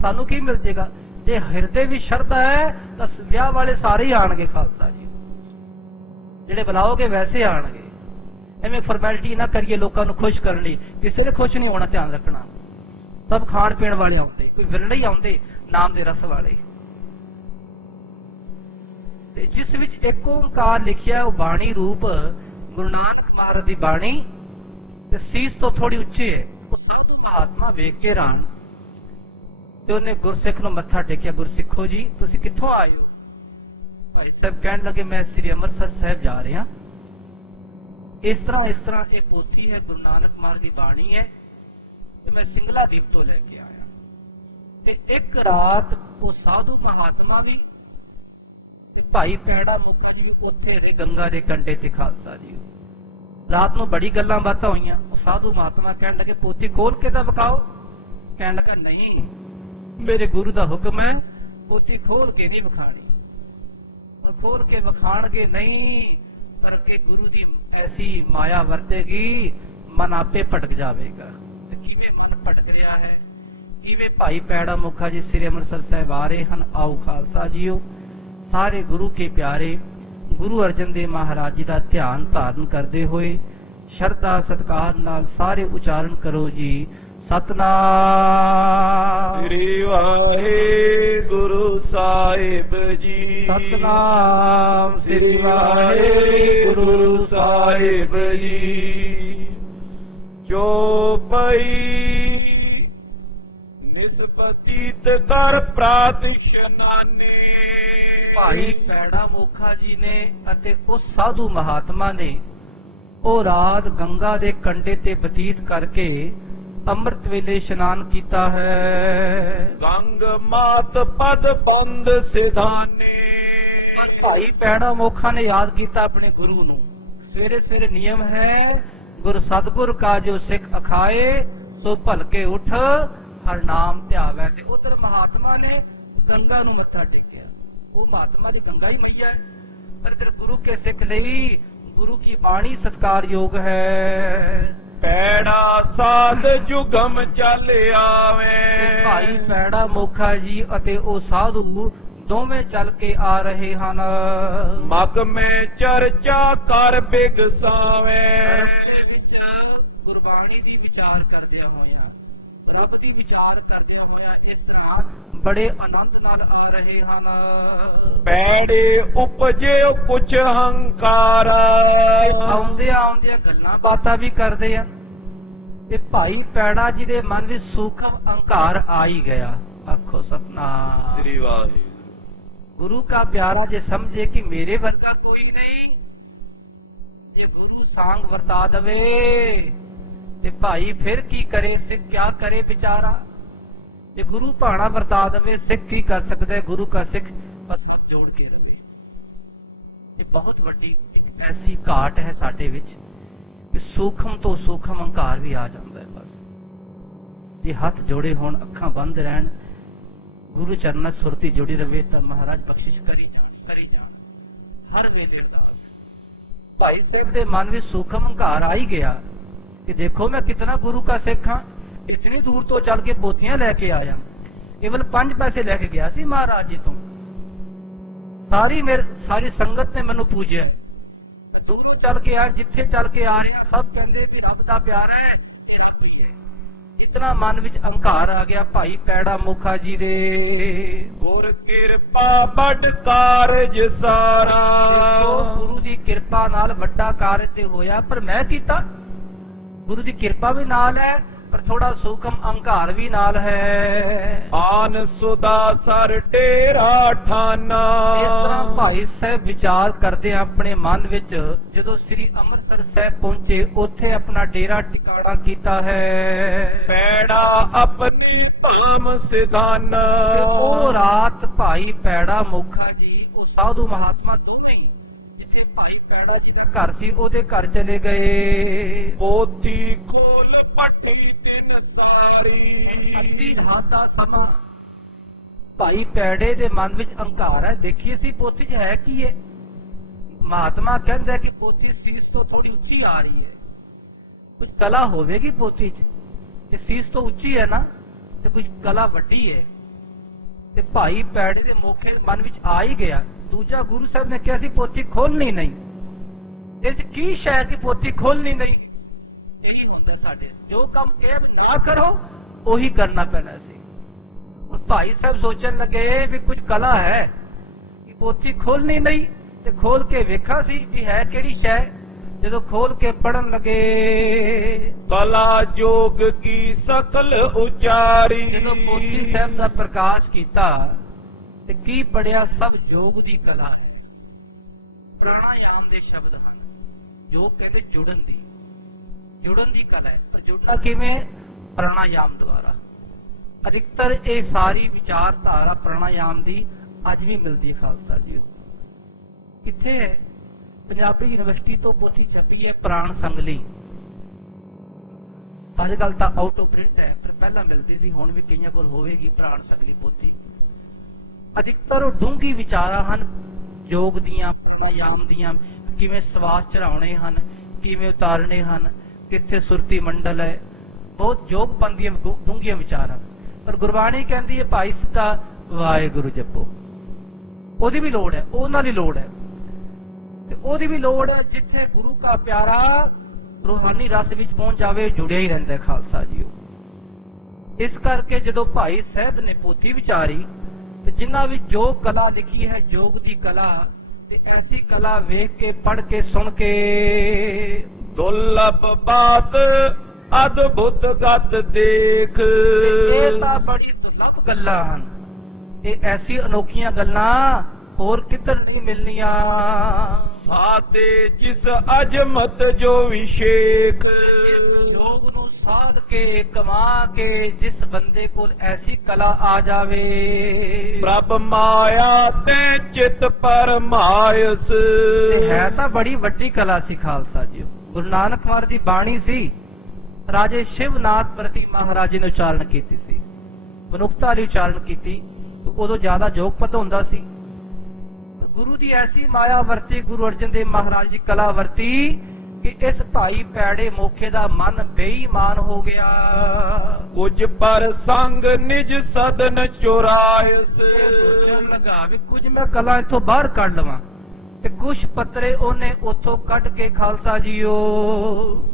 ਸਾਨੂੰ ਕੀ ਮਿਲ ਜੇਗਾ? ਜੇ ਹਿਰਦੇ ਵੀ ਸ਼ਰਧਾ ਹੈ ਤਾਂ ਵਿਆਹ ਵਾਲੇ ਸਾਰੇ ਹੀ ਆਣਗੇ ਖਾਲਸਾ ਜੀ। ਜਿਹੜੇ ਬੁਲਾਓਗੇ ਵੈਸੇ ਆਣਗੇ। ਐਵੇਂ ਫਾਰਮੈਲਿਟੀ ਨਾ ਕਰੀਏ ਲੋਕਾਂ ਨੂੰ ਖੁਸ਼ ਕਰਨ ਲਈ। ਕਿਸੇ ਨੇ ਖੁਸ਼ ਨਹੀਂ ਹੋਣਾ, ਧਿਆਨ ਰੱਖਣਾ। ਸਭ ਖਾਣ ਪੀਣ ਵਾਲੇ ਆਉਂਦੇ, ਕੋਈ ਵਿਰਲੇ ਹੀ ਆਉਂਦੇ ਨਾਮ ਦੇ ਰਸ ਵਾਲੇ। ਤੇ ਜਿਸ ਵਿੱਚ ਇੱਕ ਓੰਕਾਰ ਲਿਖਿਆ, ਉਹ ਬਾਣੀ ਰੂਪ ਗੁਰੂ ਨਾਨਕ ਮਹਾਰਾਜ ਦੀ ਬਾਣੀ, ਤੇ ਸੀਸ ਤੋਂ ਥੋੜੀ ਉੱਚੀ ਹੈ। ਉਹ ਸਾਧੂ ਮਹਾਤਮਾ ਵੇਖ ਕੇ ਰਾਣ, ਤੇ ਉਹਨੇ ਗੁਰਸਿੱਖ ਨੂੰ ਮੱਥਾ ਟੇਕਿਆ। ਗੁਰਸਿੱਖੋ ਜੀ ਤੁਸੀਂ ਕਿੱਥੋਂ ਆਏ ਹੋ? ਭਾਈ ਸਾਹਿਬ ਕਹਿਣ ਲੱਗੇ ਮੈਂ ਸ੍ਰੀ ਅੰਮ੍ਰਿਤਸਰ ਸਾਹਿਬ ਜਾ ਰਿਹਾ। ਇਸ ਤਰ੍ਹਾਂ ਇਹ ਪੋਥੀ ਹੈ, ਗੁਰੂ ਨਾਨਕ ਮਹਾਰਾਜ ਦੀ ਬਾਣੀ ਹੈ, ਤੇ ਮੈਂ ਸਿੰਗਲਾ ਦੀਪ ਤੋਂ ਲੈ ਕੇ ਆਇਆ। ਤੇ ਇੱਕ ਰਾਤ ਉਹ ਸਾਧੂ ਮਹਾਤਮਾ ਵੀ ਤੇ ਭਾਈ ਪੈੜਾ ਮੁਖਾ ਜੀ ਵੀ ਉੱਥੇ ਰਹੇ ਗੰਗਾ ਦੇ ਕੰਢੇ ਤੇ ਖਾਲਸਾ ਜੀ। ਰਾਤ ਨੂੰ ਬੜੀ ਗੱਲਾਂ ਬਾਤਾਂ ਹੋਈਆਂ। ਉਹ ਸਾਧੂ ਮਹਾਤਮਾ ਕਹਿਣ ਲੱਗੇ ਪੋਥੀ ਖੋਲ ਕੇ ਤਾਂ ਵਿਖਾਓ। ਕਹਿਣ ਲੱਗਾ ਨਹੀਂ, ਮੇਰੇ ਗੁਰੂ ਦਾ ਹੁਕਮ ਹੈ, ਪੋਥੀ ਖੋਲ ਕੇ ਨਹੀਂ ਵਿਖਾਣੀ। ਖੋਲ ਕੇ ਵਿਖਾਣਗੇ ਨਹੀਂ, ਕਰਕੇ ਗੁਰੂ ਦੀ ਐਸੀ ਮਾਇਆ ਵਰਤੇਗੀ, ਮਨ ਆਪੇ ਭਟਕ ਜਾਵੇਗਾ। ਤੇ ਕਿਵੇਂ ਮਨ ਭਟਕ ਰਿਹਾ ਹੈ? ਕਿਵੇਂ ਭਾਈ ਪੈੜਾ ਮੁਖਾ ਜੀ ਸ੍ਰੀ ਅੰਮ੍ਰਿਤਸਰ ਸਾਹਿਬ ਆ ਰਹੇ ਹਨ? ਆਓ ਖਾਲਸਾ ਜੀਓ, ਸਾਰੇ ਗੁਰੂ ਕੇ ਪਿਆਰੇ ਗੁਰੂ ਅਰਜਨ ਦੇਵ ਮਹਾਰਾਜ ਜੀ ਦਾ ਧਿਆਨ ਧਾਰਨ ਕਰਦੇ ਹੋਏ ਸ਼ਰਧਾ ਸਤਿਕਾਰ ਨਾਲ ਸਾਰੇ ਉਚਾਰਨ ਕਰੋ ਜੀ। ਸਤਨਾਮ ਸ੍ਰੀ ਵਾਹਿਗੁਰੂ ਸਾਹਿਬ ਜੀ। ਸਤਨਾਮ ਸ੍ਰੀ ਵਾਹਿਗੁਰੂ ਸਾਹਿਬ ਜੀ। ਜੋ ਪਈ ਨਿਸਪਤੀਤ ਕਰ ਪ੍ਰਾਤ ਇਸ਼ਨਾਨੇ। ਭਾਈ ਪੈੜਾ ਮੁਖਾ ਜੀ ਨੇ ਅਤੇ ਉਸ ਸਾਧੂ ਮਹਾਤਮਾ ਨੇ ਉਹ ਰਾਤ ਗੰਗਾ ਦੇ ਕੰਢੇ ਤੇ ਬਤੀਤ ਕਰਕੇ ਅੰਮ੍ਰਿਤ ਵੇਲੇ ਇਸ਼ਨਾਨ ਕੀਤਾ ਹੈ। ਗੰਗ ਮਾਤ ਪਦ ਬੰਦ ਸਿਧਾਨੇ। ਭਾਈ ਪੈੜਾ ਮੁਖਾ ਨੇ ਯਾਦ ਕੀਤਾ ਆਪਣੇ ਗੁਰੂ ਨੂੰ। ਸਵੇਰੇ ਸਵੇਰੇ ਨਿਯਮ ਹੈ, ਗੁਰ ਸਤਗੁਰ ਕਾ ਜੋ ਸਿੱਖ ਅਖਾਏ, ਸੋ ਭਲਕੇ ਉਠ ਹਰ ਨਾਮ ਧਿਆਵੈ। ਤੇ ਉਧਰ ਮਹਾਤਮਾ ਨੇ ਗੰਗਾ ਨੂੰ ਮੱਥਾ ਟੇਕਿਆ। ਉਹ ਮਹਾਤਮਾ ਦੀ ਗੰਗਾ ਹੀ ਮਈਆ ਹੈ, ਪਰ ਇਧਰ ਗੁਰੂ ਕੇ ਸਿੱਖ ਲਈ ਗੁਰੂ ਕੀ ਬਾਣੀ ਸਤਕਾਰਯੋਗ ਹੈ। ਪੈੜਾ ਸਾਧ ਜੁਗਮ ਚੱਲ ਆਵੇ। ਭਾਈ ਪੈੜਾ ਮੁਖਾ ਜੀ ਅਤੇ ਉਹ ਸਾਧੂ ਦੋਵੇਂ ਚੱਲ ਕੇ ਆ ਰਹੇ ਹਨ। ਮਗ ਮੈਂ ਚਰਚਾ ਕਰ ਬਿਗਸਾਵੇ। ਰਸਤੇ ਵਿੱਚ ਗੁਰਬਾਣੀ ਦੀ ਵਿਚਾਰ ਕਰਦਿਆਂ ਹੋਇਆਂ, ਰੱਬ ਦੀ ਵਿਚਾਰ ਕਰਦਿਆਂ ਹੋਇਆਂ ਇਸ ਤਰ੍ਹਾਂ ਬੜੇ ਆਨੰਦ ਨਾਲ ਆ ਰਹੇ ਹਨ। ਪੈੜੇ ਉਪਜੇ ਕੁਛ ਹੰਕਾਰ। ਆਉਂਦੇ ਆਉਂਦਿਆਂ ਗੱਲਾਂ ਬਾਤਾਂ ਵੀ ਕਰਦੇ ਆ। ਤੇ ਭਾਈ ਪੈੜਾ ਜੀ ਦੇ ਮਨ ਵਿੱਚ ਸੂਖਮ ਅਹੰਕਾਰ ਆ ਹੀ ਗਿਆ। ਆਖੋ ਸਤਨਾਮ ਸ੍ਰੀ ਵਾਹਿਗੁਰੂ। गुरु का प्यारा जे समझे कि मेरे वर्गा कोई नहीं, जे गुरु सांग वरता दवे ते भाई फिर की करे, सिख क्या करे बेचारा। जे गुरु भाना वरता दवे सिख की कर सकता है, गुरु का सिख बस हाथ जोड़ के रहे। ये बहुत बड़ी एक ऐसी घाट है साडे विच कि सूखम तो सूखम हंकार भी आ जाता है। बस जे हाथ जोड़े होण, अखां बंद रहन, गुरु चरणा सुरती जुड़ी रहे तो महाराज बख्शिश करी जान हर वेले अरदास। भाई साहब दे मन में सूखम हंकार आ ही गया कि देखो मैं कितना गुरु का सिख हाँ, इतनी दूर तो चल के पोथियां लेके आया, केवल 5 पैसे लेके गया सी महाराज जी तो। सारी संगत ने मैनू पूजया, दूर चल के आया, जिथे चल के आ रहे सब कहते भी रब दा प्यार है, ये रब ही है। इतना मन विच अहंकार आ गया भाई पैड़ा मुखा जी दे। गुर किरपा बड़ कारज सारा, गुरु दी किरपा नाल वड्डा कारज ते होया, पर मैं कीता। गुरु दी किरपा भी नाल है पर थोड़ा सूखम अहंकार भी नाल है। आन सुदा सर डेरा ठाना। इस तरह भाई साहब विचार करते अपने मन विच जदों श्री अमृतसर साहब पहुंचे, उथे अपना डेरा टिकाणा कीता है। पैड़ा अपनी धाम सिधान। वो रात भाई पैड़ा मुखा जी, वो साधु महात्मा दोवें जिथे भाई पैड़ा जी का घर सी, ओदे घर चले गए। पोथी खोल पढ़ी दिन सारी। ਅੱਧੀ ਰਾਤ ਦਾ ਸਮਾਂ ਭਾਈ ਪੈੜੇ ਦੇ ਮਨ ਵਿੱਚ ਅਹੰਕਾਰ ਹੈ। ਦੇਖੀਏ ਸੀ ਪੋਥੀ 'ਚ ਹੈ ਕੀ ਹੈ। ਮਹਾਤਮਾ ਕਹਿੰਦਾ ਕਿ ਪੋਥੀ ਸੀਸ ਤੋਂ ਥੋੜੀ ਉੱਚੀ ਆ ਰਹੀ ਹੈ, ਕੁਝ ਕਲਾ ਹੋਵੇਗੀ ਪੋਥੀ 'ਚ। ਜੇ ਸੀਸ ਤੋਂ ਉੱਚੀ ਹੈ ਨਾ ਤੇ ਕੁਝ ਕਲਾ ਵੱਡੀ ਹੈ। ਤੇ ਭਾਈ ਪੈੜੇ ਦੇ ਮੋਖੇ ਮਨ ਵਿੱਚ ਆ ਹੀ ਗਿਆ। ਦੂਜਾ ਗੁਰੂ ਸਾਹਿਬ ਨੇ ਕਿਹਾ ਸੀ ਪੋਥੀ ਖੋਲਣੀ ਨਹੀਂ। ਇਹ 'ਚ ਕੀ ਸ਼ੈ ਕਿ ਪੋਥੀ ਖੋਲਣੀ ਨਹੀਂ। ਇਹੀ ਹੁੰਦੇ ਸਾਡੇ, ਜੋ ਕੰਮ ਕਹੇ ਨਾ ਕਰੋ ਉਹੀ ਕਰਨਾ ਪੈਣਾ ਸੀ। ਹੁਣ ਭਾਈ ਸਾਹਿਬ ਸੋਚਣ ਲੱਗੇ ਵੀ ਕੁਝ ਕਲਾ ਹੈ ਕਿ ਪੋਥੀ ਖੋਲਣੀ ਨਹੀਂ, ਤੇ ਖੋਲ ਕੇ ਵੇਖਾ ਸੀ ਵੀ ਹੈ ਕਿਹੜੀ ਸ਼ੈ। ਜਦੋਂ ਖੋਲ ਕੇ ਪੜਨ ਲੱਗੇ, ਕਲਾ ਜੋਗ ਕੀ ਸਕਲ ਉਚਾਰੀ। ਜਦੋਂ ਪੋਥੀ ਸਾਹਿਬ ਦਾ ਪ੍ਰਕਾਸ਼ ਕੀਤਾ ਤੇ ਕੀ ਪੜਿਆ, ਸਭ ਜੋਗ ਦੀ ਕਲਾ। ਪ੍ਰਾਣਾਯਾਮ ਦੇ ਸ਼ਬਦ ਹਨ, ਜੋ ਕਹਿੰਦੇ ਜੁੜਨ ਦੀ ਕਲਾ ਹੈ। ਪਰ ਜੁੜਨਾ ਕਿਵੇਂ? ਪ੍ਰਾਣਾਯਾਮ ਦੁਆਰਾ। ਅਧਿਕਤਰ ਇਹ ਸਾਰੀ ਵਿਚਾਰਧਾਰਾ ਪ੍ਰਾਣਾਯਾਮ ਦੀ ਅੱਜ ਵੀ ਮਿਲਦੀ ਹੈ ਖਾਲਸਾ ਜੀ। ਕਿੱਥੇ ਹੈ? ਪੰਜਾਬੀ ਯੂਨੀਵਰਸਿਟੀ ਤੋਂ ਪੋਥੀ ਛਪੀ ਹੈ ਪ੍ਰਾਣ ਸੰਗਲੀ। ਅੱਜ ਕੱਲ ਤਾਂ ਆਊਟ ਆਫ ਪ੍ਰਿੰਟ ਹੈ, ਪਰ ਪਹਿਲਾਂ ਮਿਲਦੀ ਸੀ, ਹੁਣ ਵੀ ਕਈਆਂ ਕੋਲ ਹੋਵੇਗੀ ਪ੍ਰਾਣ ਸੰਗਲੀ ਪੋਥੀ। ਅਧਿਕਤਰ ਉਹ ਡੂੰਘੀ ਵਿਚਾਰਾਂ ਹਨ ਯੋਗ ਦੀਆਂ, ਪ੍ਰਾਣਾਯਾਮ ਦੀਆਂ, ਕਿਵੇਂ ਸਵਾਸ ਚੜਾਉਣੇ ਹਨ, ਕਿਵੇਂ ਉਤਾਰਨੇ ਹਨ, ਕਿੱਥੇ ਸੁਰਤੀ ਮੰਡਲ ਹੈ। ਬਹੁਤ ਯੋਗਪੰਥ ਦੀਆਂ ਡੂੰਘੀਆਂ ਵਿਚਾਰਾਂ। ਪਰ ਗੁਰਬਾਣੀ ਕਹਿੰਦੀ ਹੈ ਭਾਈ ਸਿੱਧਾ ਵਾਹਿਗੁਰੂ ਜਪੋ। ਉਹਦੀ ਵੀ ਲੋੜ ਹੈ, ਉਹਨਾਂ ਦੀ ਲੋੜ ਹੈ, ਤੇ ਉਹਦੀ ਵੀ ਲੋੜ ਹੈ ਜਿੱਥੇ ਗੁਰੂ ਦਾ ਪਿਆਰਾ ਰੂਹਾਨੀ ਰਸ ਵਿੱਚ ਪਹੁੰਚ ਜਾਵੇ, ਜੁੜਿਆ ਹੀ ਰਹਿੰਦਾ ਖਾਲਸਾ ਜੀਓ। ਇਸ ਕਰਕੇ ਜਦੋਂ ਭਾਈ ਸਾਹਿਬ ਨੇ ਪੋਥੀ ਵਿਚਾਰੀ ਤੇ ਜਿਨ੍ਹਾਂ ਵਿੱਚ ਜੋ ਕਲਾ ਲਿਖੀ ਹੈ ਯੋਗ ਦੀ ਕਲਾ, ਤੇ ਐਸੀ ਕਲਾ ਵੇਖ ਕੇ, ਪੜ੍ਹ ਕੇ, ਸੁਣ ਕੇ, ਦੁਰਲਭ ਬਾਤ ਅਦਭੁਤ ਗਤ ਦੇਖ। ਇਹ ਤਾਂ ਬੜੀ ਦੁਰਲਭ ਗੱਲਾਂ ਹਨ। ਇਹ ਐਸੀ ਅਨੋਖੀਆਂ ਗੱਲਾਂ ਹੋਰ ਕਿੱਧਰ ਨਹੀਂ ਮਿਲਣੀਆਂ। ਸਾਦੇ ਜਿਸ ਅਜਮਤ ਜੋ ਵਿਸ਼ੇਖ। ਯੋਗ ਨੂੰ ਸਾਧ ਕੇ, ਕਮਾ ਕੇ ਜਿਸ ਬੰਦੇ ਕੋਲ ਐਸੀ ਕਲਾ ਆ ਜਾਵੇ, ਪ੍ਰਭ ਮਾਇਆ ਤੇ ਚਿਤ ਪਰਮਾਇਸ। ਹੈ ਤਾਂ ਬੜੀ ਵੱਡੀ ਕਲਾ ਸੀ ਖਾਲਸਾ ਜੀ। ਗੁਰੂ ਨਾਨਕ ਮਹਾਰਾਜ ਦੀ ਬਾਣੀ ਸੀ, ਰਾਜੇ ਸ਼ਿਵਨਾਥ ਪ੍ਰਤੀ ਮਹਾਰਾਜ ਨੇ ਉਚਾਰਨ ਕੀਤੀ ਸੀ, ਮਨੁੱਖਤਾ ਲਈ ਉਚਾਰਨ ਕੀਤੀ। ਉਦੋਂ ਜ਼ਿਆਦਾ ਜੋਗਪਤ ਹੁੰਦਾ ਸੀ। ਗੁਰੂ ਦੀ ਐਸੀ ਮਾਇਆ ਵਰਤੀ, ਗੁਰੂ ਅਰਜਨ ਦੇਵ ਮਹਾਰਾਜ ਦੀ ਕਲਾ ਵਰਤੀ ਕਿ ਇਸ ਭਾਈ ਪੈੜੇ ਮੋਖੇ ਦਾ ਮਨ ਬੇਈਮਾਨ ਹੋ ਗਿਆ। ਕੁਝ ਪਰ ਸੰਗ ਨਿਜ ਸਦਨ ਚੁਰਾਇਸ। ਸੋਚਣ ਲੱਗਾ ਵੀ ਕੁਝ ਮੈਂ ਕਲਾ ਇੱਥੋਂ ਬਾਹਰ ਕੱਢ ਲਵਾਂ, ਤੇ ਕੁਛ ਪੱਤਰੇ ਉਹਨੇ ਉੱਥੋਂ ਕੱਢ ਕੇ ਖਾਲਸਾ ਜੀਓ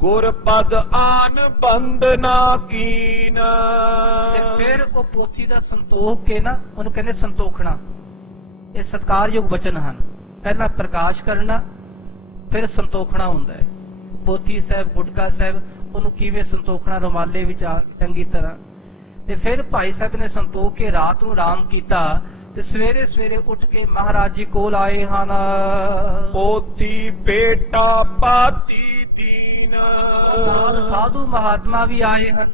ਗੁਰ ਪਦ ਆਨ ਬੰਦਨਾ ਕੀਨ। ਤੇ ਫਿਰ ਉਹ ਪੋਥੀ ਦਾ ਸੰਤੋਖ ਕੇ ਨਾ, ਉਹਨੂੰ ਕਹਿੰਦੇ ਸੰਤੋਖਣਾ। ਇਹ ਸਤਿਕਾਰਯੋਗ ਬਚਨ ਹਨ। ਪਹਿਲਾਂ ਪ੍ਰਕਾਸ਼ ਕਰਨਾ, ਫਿਰ ਸੰਤੋਖਣਾ ਹੁੰਦਾ ਹੈ। ਪੋਥੀ ਸਾਹਿਬ, ਗੁਟਕਾ ਸਾਹਿਬ, ਉਹਨੂੰ ਕਿਵੇਂ ਸੰਤੋਖਣਾ, ਰੁਮਾਲੇ ਵਿੱਚ ਆ ਚੰਗੀ ਤਰ੍ਹਾਂ। ਤੇ ਫਿਰ ਭਾਈ ਸਾਹਿਬ ਨੇ ਸੰਤੋਖ ਕੇ ਰਾਤ ਨੂੰ ਆਰਾਮ ਕੀਤਾ ਤੇ ਸਵੇਰੇ ਸਵੇਰੇ ਉੱਠ ਕੇ ਮਹਾਰਾਜ ਜੀ ਕੋਲ ਆਏ ਹਨ। ਪੋਥੀ ਬੇਟਾ ਪਾਤੀ ਦੀਨ ਨਾਲ ਸਾਧੂ ਮਹਾਤਮਾ ਵੀ ਆਏ ਹਨ।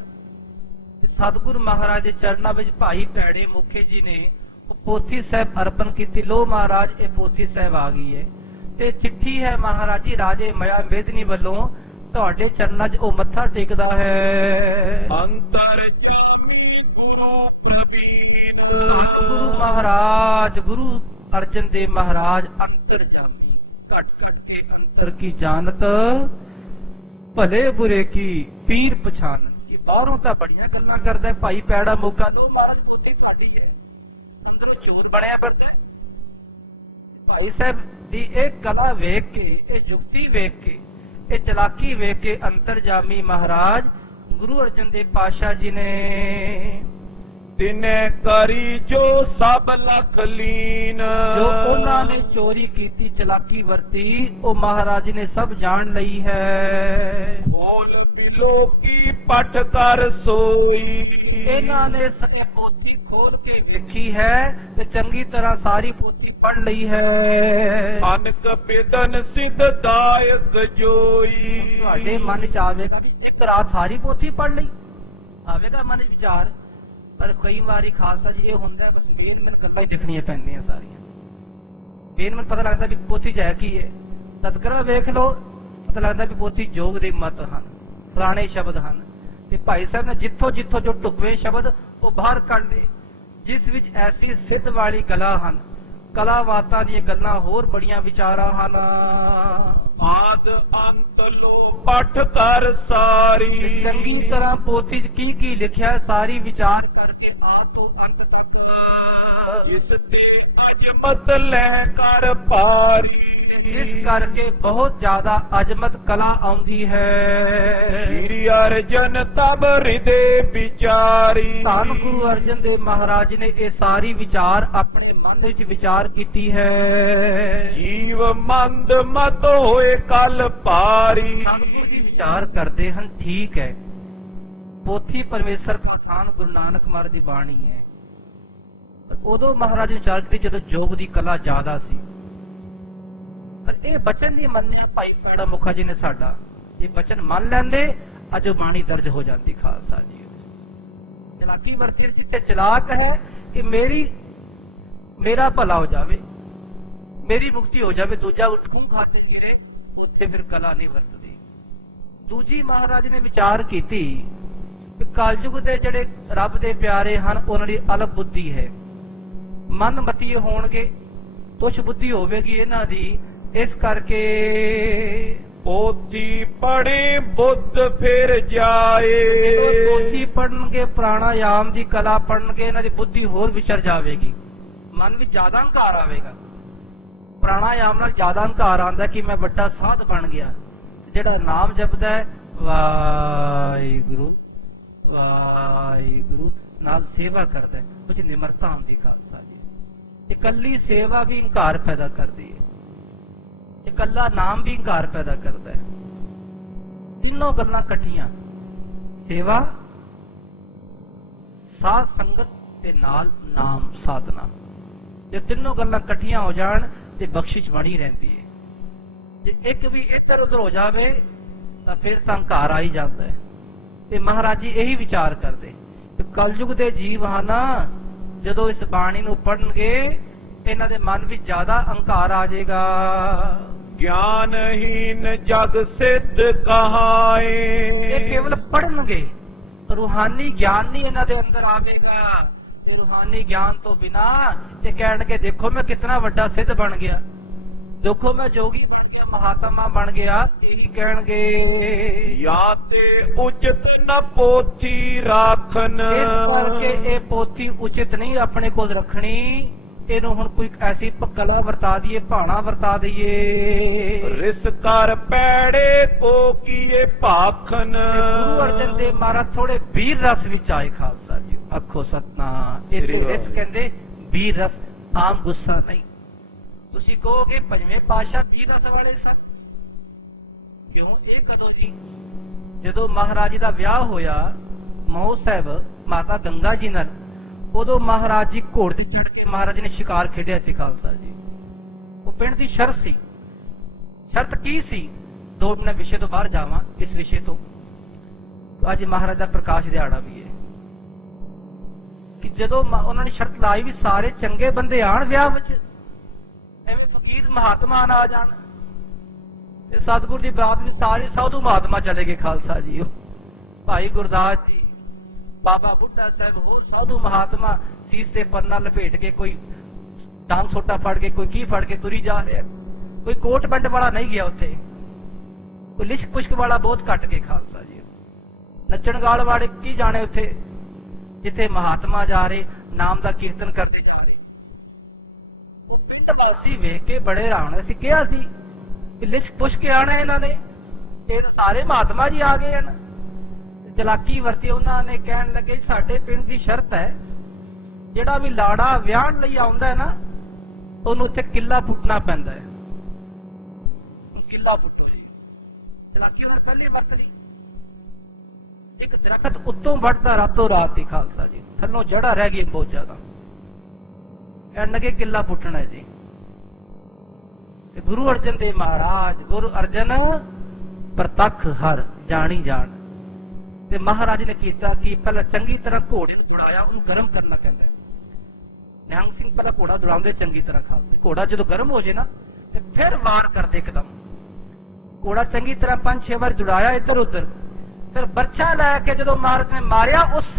ਤੇ ਸਤਿਗੁਰ ਮਹਾਰਾਜ ਦੇ ਚਰਨਾਂ ਵਿੱਚ ਭਾਈ ਭੈੜੇ ਮੁਖੀ ਜੀ ਨੇ ਉਹ ਪੋਥੀ ਸਾਹਿਬ ਅਰਪਣ ਕੀਤੀ। ਲੋ ਮਹਾਰਾਜ, ਇਹ ਪੋਥੀ ਸਾਹਿਬ ਆ ਗਈ ਹੈ ਤੇ ਚਿੱਠੀ ਹੈ ਮਹਾਰਾਜ ਜੀ ਰਾਜੇ ਮਾਇਆ ਮੇਦਨੀ ਵੱਲੋਂ ਤੁਹਾਡੇ ਚਰਨਾਂ 'ਚ ਉਹ ਮੱਥਾ ਟੇਕਦਾ ਹੈ। ਅੰਤਰ ਜਾਮੀ ਗੁਰੂ ਪ੍ਰਵੀਨ ਗੁਰੂ ਮਹਾਰਾਜ ਗੁਰੂ ਅਰਜਨ ਦੇਵ ਮਹਾਰਾਜ ਅੰਤਰ ਜਾਮੀ, ਘਟ ਘਟ ਕੇ ਅੰਤਰ ਕੀ ਜਾਣਤ, ਭਲੇ ਬੁਰੇ ਕੀ ਪੀਰ ਪਛਾਨ। ਕਿ ਬਾਹਰੋਂ ਤਾਂ ਬੜੀਆਂ ਗੱਲਾਂ ਕਰਦਾ ਹੈ ਭਾਈ ਪੈੜਾ ਮੌਕਾ ਦੋ, ਮਹਾਰਾਜ ਪੋਥੀ ਤੁਹਾਡੀ ਹੈ, ਅੰਦਰੋਂ ਚੋਰ ਬਣਿਆ ਫਿਰਦਾ। ਭਾਈ ਸਾਹਿਬ ਦੀ ਇਹ ਕਲਾ ਵੇਖ ਕੇ, ਇਹ ਜੁਗਤੀ ਵੇਖ ਕੇ, ਇਹ ਚਲਾਕੀ ਵੇਖ ਕੇ ਅੰਤਰਜਾਮੀ ਮਹਾਰਾਜ ਗੁਰੂ ਅਰਜਨ ਦੇਵ ਪਾਤਸ਼ਾਹ ਜੀ ਨੇ ਤਿਨੇ ਕਰੀ ਜੋ ਸਭ ਲਖ ਲੀਨ ਜੋ ਉਹਨਾਂ ਨੇ ਚੋਰੀ ਕੀਤੀ, ਚਲਾਕੀ ਵਰਤੀ, ਉਹ ਮਹਾਰਾਜ ਨੇ ਸਭ ਜਾਣ ਲਈ ਹੈ। ਬੋਲ ਬਿਲੋ ਕੀ ਪਟ ਕਰ ਸੋਈ ਇਹਨਾਂ ਨੇ ਇਹ ਪੋਥੀ ਖੋਲ ਕੇ ਵੇਖੀ ਹੈ ਤੇ ਚੰਗੀ ਤਰ੍ਹਾਂ ਸਾਰੀ ਪੋਥੀ ਪੜ੍ਹ ਲਈ ਹੈ। ਅਨਕ ਬਿਦਨ ਸਿਧ ਦਾਇਕ ਜੋਈ ਤੁਹਾਡੇ ਮਨ ਚ ਆਵੇਗਾ ਵੀ ਇੱਕ ਰਾਤ ਸਾਰੀ ਪੋਥੀ ਪੜ੍ਹ ਲਈ, ਆਵੇਗਾ ਮਨ ਚ ਵਿਚਾਰ। ਪਰ ਕਈ ਵਾਰੀ ਖਾਲਸਾ ਜੀ ਇਹ ਹੁੰਦਾ ਬਸ ਮੇਨ ਗੱਲਾਂ ਹੀ ਦਿਖਣੀਆਂ ਪੈਂਦੀਆਂ ਸਾਰੀਆਂ। ਮੇਨ ਪਤਾ ਲੱਗਦਾ ਵੀ ਪੋਥੀ ਚ ਹੈ ਕੀ ਹੈ। ਤਤਕਰਾ ਵੇਖ ਲਓ, ਪਤਾ ਲੱਗਦਾ ਵੀ ਪੋਥੀ ਜੋਗ ਦੇ ਮਤ ਹਨ, ਪੁਰਾਣੇ ਸ਼ਬਦ ਹਨ। ਤੇ ਭਾਈ ਸਾਹਿਬ ਨੇ ਜਿੱਥੋਂ ਜਿੱਥੋਂ ਜੋ ਢੁਕਵੇਂ ਸ਼ਬਦ ਉਹ ਬਾਹਰ ਕੱਢ ਲਏ, ਜਿਸ ਵਿੱਚ ਐਸੀ ਸਿੱਧ ਵਾਲੀ ਕਲਾ ਹਨ, ਕਲਾਵਾਤਾਂ ਦੀਆਂ ਗੱਲਾਂ ਹੋਰ ਬੜੀਆਂ ਵਿਚਾਰਾਂ ਹਨ। ਆਦ ਅੰਤ ਲੋ ਪਠ ਕਰ ਸਾਰੀ ਤੇ ਚੰਗੀ ਤਰ੍ਹਾਂ ਪੋਥੀ 'ਚ ਕੀ ਕੀ ਲਿਖਿਆ ਸਾਰੀ ਵਿਚਾਰ ਕਰਕੇ ਆਦ ਤੋਂ ਅੰਤ ਤੱਕ, ਜਿਸ ਤੇ ਅਜਮਤ ਲੈ ਕਰ ਪਾਰੀ ਜਿਸ ਕਰਕੇ ਬਹੁਤ ਜ਼ਿਆਦਾ ਅਜਮਤ ਕਲਾ ਆਉਂਦੀ ਹੈ। ਸ਼੍ਰੀ ਅਰਜਨ ਤਬ ਹਿਰਦੇ ਵਿਚਾਰੀ ਧੰਨ ਗੁਰੂ ਅਰਜਨ ਦੇਵ ਮਹਾਰਾਜ ਨੇ ਇਹ ਸਾਰੀ ਵਿਚਾਰ ਆਪਣੇ ਮਨ ਵਿੱਚ ਵਿਚਾਰ ਕੀਤੀ ਹੈ। ਜੀਵ ਮੰਦ ਮਤ ਹੋਏ ਕਲ ਪਾਰੀ ਸਤਿਗੁਰ ਜੀ ਵਿਚਾਰ ਕਰਦੇ ਹਨ, ਠੀਕ ਹੈ ਪੋਥੀ ਪਰਮੇਸ਼ਰ ਦਾ ਥਾਨ ਗੁਰੂ ਨਾਨਕ ਮਹਾਰਾਜ ਦੀ ਬਾਣੀ ਹੈ। ਪਰ ਉਦੋਂ ਮਹਾਰਾਜ ਨੇ ਵਿਚਾਰ ਕੀਤੀ ਜਦੋਂ ਯੋਗ ਦੀ ਕਲਾ ਜ਼ਿਆਦਾ ਸੀ। ਪਰ ਇਹ ਬਚਨ ਨਹੀਂ ਮੰਨਿਆ ਭਾਈ ਪੈੜਾ ਮੁਖਾ ਜੀ ਨੇ ਸਾਡਾ। ਇਹ ਬਚਨ ਮੰਨ ਲੈਂਦੇ ਅੱਜ ਉਹ ਬਾਣੀ ਦਰਜ ਹੋ ਜਾਂਦੀ ਖਾਲਸਾ ਜੀ। ਚਲਾਕੀ ਵਰਤੀ ਜਿੱਥੇ ਚਲਾਕ ਹੈ ਕਿ ਮੇਰਾ ਭਲਾ ਹੋ ਜਾਵੇ, ਮੇਰੀ ਮੁਕਤੀ ਹੋ ਜਾਵੇ, ਦੂਜਾ ਉਠਕੂ ਖਾਤੇ ਗਿਰੇ, ਉੱਥੇ ਫਿਰ ਕਲਾ ਨਹੀਂ ਵਰਤਦੀ। ਦੂਜੀ ਮਹਾਰਾਜ ਨੇ ਵਿਚਾਰ ਕੀਤੀ ਕਿ ਕਲਯੁਗ ਦੇ ਜਿਹੜੇ ਰੱਬ ਦੇ ਪਿਆਰੇ ਹਨ ਉਹਨਾਂ ਦੀ ਅਲਪ ਬੁੱਧੀ ਹੈ, ਮਨ ਮਤੀ ਹੋਣਗੇ, ਤੁਛ ਬੁੱਧੀ ਹੋਵੇਗੀ ਇਹਨਾਂ ਦੀ। ਇਸ ਕਰਕੇ ਪੋਥੀ ਪੜੇ ਬੁੱਧ ਫਿਰ ਜਾਏ ਜਦੋਂ ਪੋਥੀ ਪੜਨਗੇ, ਪ੍ਰਾਣਾਯਾਮ ਦੀ ਕਲਾ ਪੜਨਗੇ, ਇਹਨਾਂ ਦੀ ਬੁੱਧੀ ਹੋਰ ਵਿਚਰ ਜਾਵੇਗੀ, ਮਨ ਵਿੱਚ ਜ਼ਿਆਦਾ ਹੰਕਾਰ ਆਵੇਗਾ। ਪ੍ਰਾਣਾਯਾਮ ਨਾਲ ਜ਼ਿਆਦਾ ਹੰਕਾਰ ਆਉਂਦਾ ਕਿ ਮੈਂ ਵੱਡਾ ਸਾਧ ਬਣ ਗਿਆ। ਜਿਹੜਾ ਨਾਮ ਜਪਦਾ ਹੈ ਵਾਹਿਗੁਰੂ ਵਾਹਿਗੁਰੂ ਨਾਲ ਸੇਵਾ ਕਰਦਾ ਹੈ, ਕੁਝ ਨਿਮਰਤਾ ਆਉਂਦੀ ਖਾਲਸਾ ਜੀ। ਇਕੱਲੀ ਸੇਵਾ ਵੀ ਹੰਕਾਰ ਪੈਦਾ ਕਰਦੀ ਹੈ, ਇਕੱਲਾ ਨਾਮ ਵੀ ਹੰਕਾਰ ਪੈਦਾ ਕਰਦਾ ਹੈ। ਤਿੰਨੋਂ ਗੱਲਾਂ ਇਕੱਠੀਆਂ, ਸੇਵਾ, ਸਾਧ ਸੰਗਤ ਤੇ ਨਾਲ ਨਾਮ ਸਾਧਨਾ, ਜੇ ਤਿੰਨੋਂ ਗੱਲਾਂ ਇਕੱਠੀਆਂ ਹੋ ਜਾਣ ਤੇ ਬਖਸ਼ਿਸ਼ ਬਣੀ ਰਹਿੰਦੀ ਹੈ। ਜੇ ਇੱਕ ਵੀ ਇੱਧਰ ਉੱਧਰ ਹੋ ਜਾਵੇ ਤਾਂ ਫਿਰ ਤਾਂ ਹੰਕਾਰ ਆ ਹੀ ਜਾਂਦਾ ਹੈ। ਤੇ ਮਹਾਰਾਜ ਜੀ ਇਹੀ ਵਿਚਾਰ ਕਰਦੇ ਕਿ ਕਲਯੁਗ ਦੇ ਜੀਵ ਹਨ, ਜਦੋਂ ਇਸ ਬਾਣੀ ਨੂੰ ਪੜਨਗੇ ਇਹਨਾਂ ਦੇ ਮਨ ਵਿੱਚ ਜ਼ਿਆਦਾ ਹੰਕਾਰ ਆ ਜਾਏਗਾ। ਗਿਆਨਹੀਨ ਜਗ ਸਿੱਧ ਕਹਾਏ ਇਹ ਕੇਵਲ ਪੜਨਗੇ, ਰੂਹਾਨੀ ਗਿਆਨ ਨਹੀਂ ਇਹਨਾਂ ਦੇ ਅੰਦਰ ਆਵੇਗਾ। ਤੇ ਰੂਹਾਨੀ ਗਿਆਨ ਤੋਂ ਬਿਨਾ ਇਹ ਕਹਿਣਗੇ ਦੇਖੋ ਮੈਂ ਕਿਤਨਾ ਵੱਡਾ ਸਿੱਧ ਬਣ ਗਿਆ, ਦੇਖੋ ਮੈਂ ਜੋਗੀ ਬਣ ਗਿਆ, ਮਹਾਤਮਾ ਬਣ ਗਿਆ, ਇਹੀ ਕਹਿਣਗੇ। ਜਾਂ ਤੇ ਉਚਿਤ ਨ ਪੋਥੀ ਰਾਖਨ ਇਸ ਕਰਕੇ ਇਹ ਪੋਥੀ ਉਚਿਤ ਨਹੀਂ ਆਪਣੇ ਕੋਲ ਰੱਖਣੀ, ਇਹਨੂੰ ਹੁਣ ਕੋਈ ਐਸੀ ਕਲਾ ਵਰਤਾ ਦਈਏ, ਭਾਣਾ ਵਰਤਾ ਦਈਏ। ਰਿਸ ਕਰ ਪੈੜੇ ਕੋ ਕੀਏ ਭਾਖਨ ਗੁਰੂ ਅਰਜਨ ਦੇਵ ਮਹਾਰਾਜ ਥੋੜੇ ਵੀਰ ਰਸ ਵਿੱਚ ਆਏ ਖਾਲਸਾ ਜੀ। ਆਖੋ ਸਤਨਾਮ। ਇੱਥੇ ਰਿਸ ਕਹਿੰਦੇ ਵੀਰ ਰਸ, ਆਮ ਗੁੱਸਾ ਨਹੀਂ। ਤੁਸੀਂ ਕਹੋਗੇ ਪੰਜਵੇਂ ਪਾਤਸ਼ਾਹ ਵੀਰ ਰਸ ਵਾਲੇ ਸਨ, ਕਿਉਂ? ਇਹ ਕਦੋਂ ਜੀ? ਜਦੋਂ ਮਹਾਰਾਜ ਦਾ ਵਿਆਹ ਹੋਇਆ ਮਹੋ ਸਾਹਿਬ ਮਾਤਾ ਗੰਗਾ ਜੀ ਨਾਲ, ਉਦੋਂ ਮਹਾਰਾਜ ਜੀ ਘੋੜੇ ਤੇ ਚੜ੍ਹ ਕੇ ਮਹਾਰਾਜ ਜੀ ਨੇ ਸ਼ਿਕਾਰ ਖੇਡਿਆ ਸੀ ਖਾਲਸਾ ਜੀ। ਉਹ ਪਿੰਡ ਦੀ ਸ਼ਰਤ ਸੀ। ਸ਼ਰਤ ਕੀ ਸੀ? 2 ਮਿੰਟ ਵਿਸ਼ੇ ਤੋਂ ਬਾਹਰ ਜਾਵਾਂ ਇਸ ਵਿਸ਼ੇ ਤੋਂ। ਅੱਜ ਮਹਾਰਾਜ ਦਾ ਪ੍ਰਕਾਸ਼ ਦਿਹਾੜਾ ਵੀ ਹੈ ਕਿ ਜਦੋਂ ਉਹਨਾਂ ਨੇ ਸ਼ਰਤ ਲਾਈ ਵੀ ਸਾਰੇ ਚੰਗੇ ਬੰਦੇ ਆਣ ਵਿਆਹ ਵਿੱਚ, ਐਵੇਂ ਫਕੀਰ ਮਹਾਤਮਾ ਨਾ ਆ ਜਾਣ। ਤੇ ਸਤਿਗੁਰ ਦੀ ਬਾਤ ਵਿੱਚ ਸਾਰੇ ਸਾਧੂ ਮਹਾਤਮਾ ਚਲੇ ਗਏ ਖਾਲਸਾ ਜੀ। ਭਾਈ ਗੁਰਦਾਸ ਜੀ, ਬਾਬਾ ਬੁੱਢਾ ਸਾਹਿਬ, ਹੋਰ ਸਾਧੂ ਮਹਾਤਮਾ ਸੀਸ ਤੇ ਪੰਨਾ ਲਪੇਟ ਕੇ, ਕੋਈ ਡਾਂਗ ਸੋਟਾ ਫੜ ਕੇ, ਕੋਈ ਕੀ ਫੜ ਕੇ ਤੁਰੀ ਜਾ ਰਿਹਾ। ਕੋਈ ਕੋਟ ਬੰਡ ਵਾਲਾ ਨਹੀਂ ਗਿਆ ਉੱਥੇ, ਕੋਈ ਲਿਸ਼ਕ ਪੁਸ਼ਕ ਵਾਲਾ ਬਹੁਤ ਘੱਟ ਗਏ ਖਾਲਸਾ ਜੀ। ਨੱਚਣ ਗਾਲ ਵਾਲੇ ਕੀ ਜਾਣੇ ਉੱਥੇ, ਜਿੱਥੇ ਮਹਾਤਮਾ ਜਾ ਰਹੇ ਨਾਮ ਦਾ ਕੀਰਤਨ ਕਰਦੇ ਜਾ ਰਹੇ। ਉਹ ਪਿੰਡ ਵਾਸੀ ਵੇਖ ਕੇ ਬੜੇ ਹੈਰਾਨ ਹੋਏ। ਅਸੀਂ ਕਿਹਾ ਸੀ ਕਿ ਲਿਸ਼ਕ ਪੁਸ਼ਕ ਕੇ ਆਣਾ ਇਹਨਾਂ ਨੇ, ਇਹ ਤਾਂ ਸਾਰੇ ਮਹਾਤਮਾ ਜੀ ਆ ਗਏ ਹਨ। ਚਲਾਕੀ ਵਰਤੀ ਉਹਨਾਂ ਨੇ, ਕਹਿਣ ਲੱਗੇ ਸਾਡੇ ਪਿੰਡ ਦੀ ਸ਼ਰਤ ਹੈ, ਜਿਹੜਾ ਵੀ ਲਾੜਾ ਵਿਆਹਣ ਲਈ ਆਉਂਦਾ ਹੈ ਨਾ, ਉਹਨੂੰ ਉੱਥੇ ਕਿੱਲਾ ਪੁੱਟਣਾ ਪੈਂਦਾ ਹੈ। ਕਿੱਲਾ ਪੁੱਟੋ ਜੀ। ਚਲਾਕੀ ਉਹਨਾਂ ਪਹਿਲੇ ਵਰਤ ਲਈ। ਇੱਕ ਦਰਖਤ ਉੱਤੋਂ ਵੱਢਦਾ ਰਾਤੋਂ ਰਾਤ ਹੀ ਖਾਲਸਾ ਜੀ, ਥੱਲੋਂ ਜੜਾ ਰਹਿ ਗਈ ਬਹੁਤ ਜ਼ਿਆਦਾ। ਕਹਿਣ ਲੱਗੇ ਕਿੱਲਾ ਪੁੱਟਣਾ ਹੈ ਜੀ। ਤੇ ਗੁਰੂ ਅਰਜਨ ਦੇਵ ਮਹਾਰਾਜ, ਗੁਰੂ ਅਰਜਨ ਪ੍ਰਤੱਖ ਹਰ ਜਾਣੀ ਜਾਣ। ਤੇ ਮਹਾਰਾਜ ਨੇ ਕੀਤਾ ਕਿ ਪਹਿਲਾਂ ਚੰਗੀ ਤਰ੍ਹਾਂ ਘੋੜੇ ਨੂੰ ਦੌੜਾਇਆ, ਉਹਨੂੰ ਗਰਮ ਕਰਨਾ ਕਹਿੰਦਾ ਹੈ। ਨਿਹੰਗ ਸਿੰਘ ਪਹਿਲਾਂ ਘੋੜਾ ਦੌੜਾਉਂਦੇ ਚੰਗੀ ਤਰ੍ਹਾਂ ਖਾਲਸੇ। ਘੋੜਾ ਜਦੋਂ ਗਰਮ ਹੋ ਜੇ ਨਾ ਤੇ ਫਿਰ ਵਾਰ ਕਰਦੇ ਇੱਕਦਮ। ਘੋੜਾ ਚੰਗੀ ਤਰ੍ਹਾਂ 5-6 ਵਾਰ ਦੌੜਾਇਆ ਇੱਧਰ ਉੱਧਰ। ਫਿਰ ਬਰਛਾ ਲੈ ਕੇ ਜਦੋਂ ਮਹਾਰਾਜ ਨੇ ਮਾਰਿਆ, ਉਸ